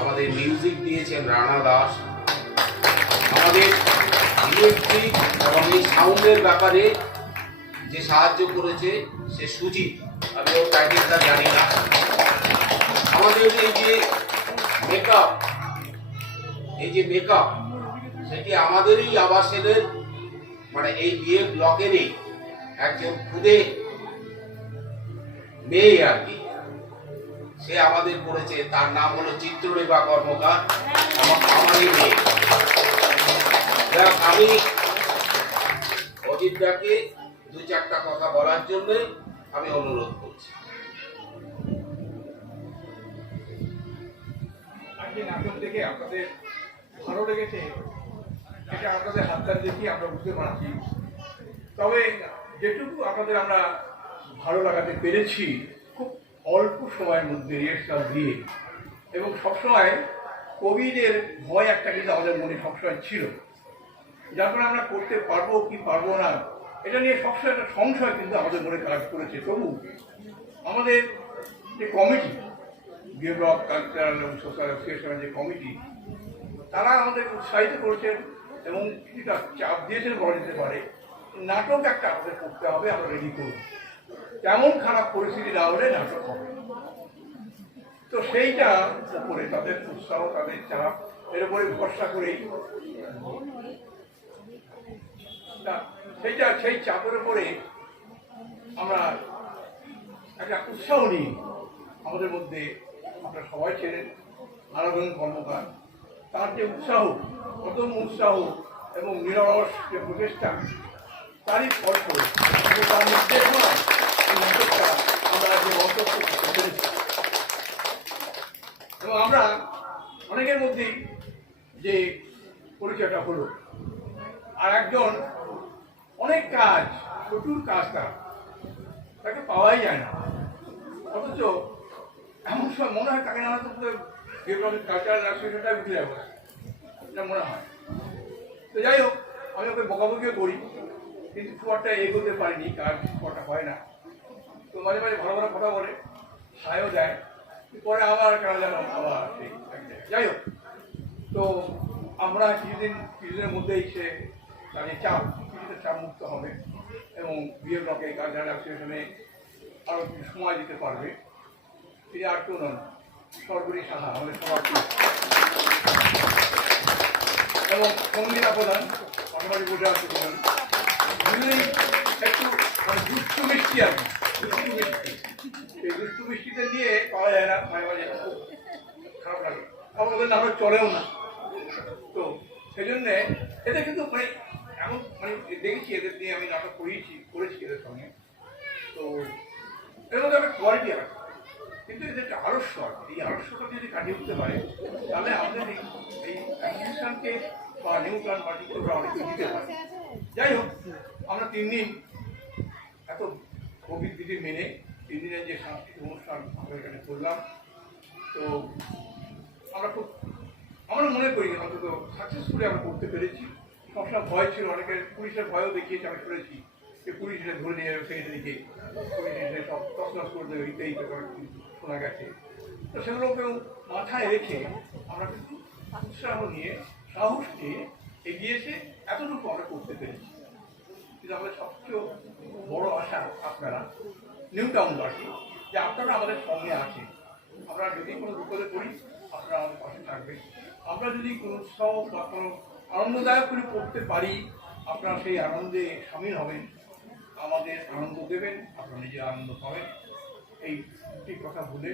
আমাদের মিউজিক দিয়েছেন রানা দাস, আমাদের ইলেকট্রিক এবং এই সাউন্ডের ব্যাপারে যে সাহায্য করেছে সে সুজিত, আমি ওর টাইটেলটা জানি না। আমাদের এই যে মেকআপ, সেটি আমাদেরই আবাসের মানে এই বিএ ব্লকেরই একজন খুদে মেয়ে আর কি, সে আমাদের করেছে। তার নাম হলো চিত্ররেখা কর্মকার, আমারই মেয়ে। আমি অজিতদাকে দু চারটা কথা বলার জন্য আমি অনুরোধ করছি। আজকে নাটক দেখে আপনাদের ভালো লেগেছে, এটা আপনাদের হাততালি দেখি আমরা বুঝতে পারছি। তবে যেটুকু আপনাদের আমরা ভালো লাগাতে পেরেছি খুব অল্প সময়ের মধ্যে রিহার্সাল দিয়ে, এবং সবসময় কোভিডের ভয় একটা কিন্তু আমাদের মনে সবসময় ছিল, যার ফলে আমরা করতে পারবো কি পারবো না এটা নিয়ে সবসময় একটা সংশয় কিন্তু আমাদের মনে কাজ করেছে। তবু আমাদের যে কমিটি, বিএ ব্লক কালচারাল এবং সোশ্যাল অ্যাসোসিয়েশনের যে কমিটি, তারা আমাদের উৎসাহিত করেছেন এবং কিছুটা চাপ দিয়েছেন বলা যেতে পারে। নাটক একটা আমাদের করতে হবে, আমরা রেডি করব, তেমন খারাপ পরিস্থিতি না হলে নাটক হবে। তো সেইটা উপরে তাদের উৎসাহ, তাদের চাপ, এর উপরে ভরসা করেই সেই চাপের উপরে আমরা একটা উৎসাহ নিই। আমাদের মধ্যে আপনারা সবাই ছিলেন আনন্দ কর্মকার, তার যে উৎসাহ, প্রথম উৎসাহ এবং নিরলস যে প্রচেষ্টা, তারই ফল করে তার নির্দেশনা এই নাটকটা আমরা যে মন্তব্য করতে পেরেছি। এবং আমরা অনেকের মধ্যেই যে পরিচয়টা হলো, আর একজন অনেক কাজ, প্রচুর কাজ তাকে পাওয়াই যায় না, অথচ এমন সময় মনে হয় তাকে না হয়তো কালচারাল অ্যাসোসিয়েশনটাই উঠে যাবো, এটা মনে হয়। তো যাই হোক, আমি ওকে বকাবকিও করি, কিন্তু খুব একটা এগোতে পারিনি, কাজ খুব একটা হয় না। তো মাঝে মাঝে ভালো ভালো কথা বলে, সায়ও দেয়, পরে আবার কেন যেন আবার সেই এক জায়গায়। যাই হোক, তো আমরা কিছুদিনের মধ্যেই সে দাঁড়িয়ে কিছুটা চাপ মুক্ত হবে এবং বিএ ব্লকে কালচারাল অ্যাসোসিয়েশনে আরও কিছু সময় দিতে পারবে। তিনি আর কেউ নন, সর্বরী সাহা, আমাদের সবার এবং সঙ্গীতা প্রধান পাশাপাশি বসে আছে দুজনেই একটু মানে দুষ্টু মিষ্টি আর কি, দুষ্টু মিষ্টি। এই দুষ্টু মিষ্টিতে নিয়ে পাওয়া যায় না, মাঝে মাঝে খুব খারাপ লাগে, আবার ওদের না চলেও না। তো সেই জন্যে এদের কিন্তু মানে এমন মানে দেখেছি, এদের নিয়ে আমি নাটক করেছি এদের সঙ্গে। তো এর মধ্যে একটা কোয়ালিটি আছে, কিন্তু এদের একটা আড়স্য আছে। এই আড়স্যটা যদি কাটিয়ে উঠতে পারে তাহলে আমাদের এই অ্যাসোসিয়েশনকে বা নিউ প্ল্যান পার্টিকে ওরা অনেক দিতে পারে। যাই হোক, আমরা 3 দিন এত কোভিড বিধি মেনে 3 দিনের যে সাংস্কৃতিক অনুষ্ঠান আমরা এখানে করলাম, তো আমরা মনে করি অন্তত সাকসেসফুলি আমরা করতে পেরেছি। সবসময় ভয় ছিল, অনেকের পুলিশের ভয়ও দেখিয়েছে, আমি শুনেছি যে পুলিশ এসে ধরে নিয়ে যাবে, সেদিকে পুলিশ এসে সব তছনছ করে দেবে, এই ব্যাপার শোনা গেছে। তো সেগুলোকেও মাথায় রেখে আমরা কিন্তু উৎসাহ নিয়ে, সাহস নিয়ে এগিয়ে এসে এতটুকু আমরা করতে পেরেছি। কিন্তু আমাদের সবচেয়ে বড় আশা আপনারা নিউ টাউনবাসী, যে আপনারা আমাদের সঙ্গে আছেন। আমরা যদি কোনো বিপদে পড়ি আপনারা আমাদের পাশে থাকবেন। আমরা যদি কোনো উৎসাহ বা কোনো আনন্দদায়ক করে করতে পারি, আপনারা সেই আনন্দে সামিল হবেন, আমাদের আনন্দ দেবেন, আপনারা নিজের আনন্দ পাবেন। এই দুটি কথা বলে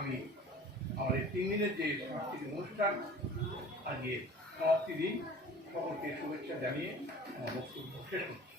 আমি আমাদের 3 দিনের যে সাংস্কৃতিক অনুষ্ঠান আজকে সমাপ্তি দিন, সকলকে শুভেচ্ছা জানিয়ে আমার বক্তব্য শেষ করছি।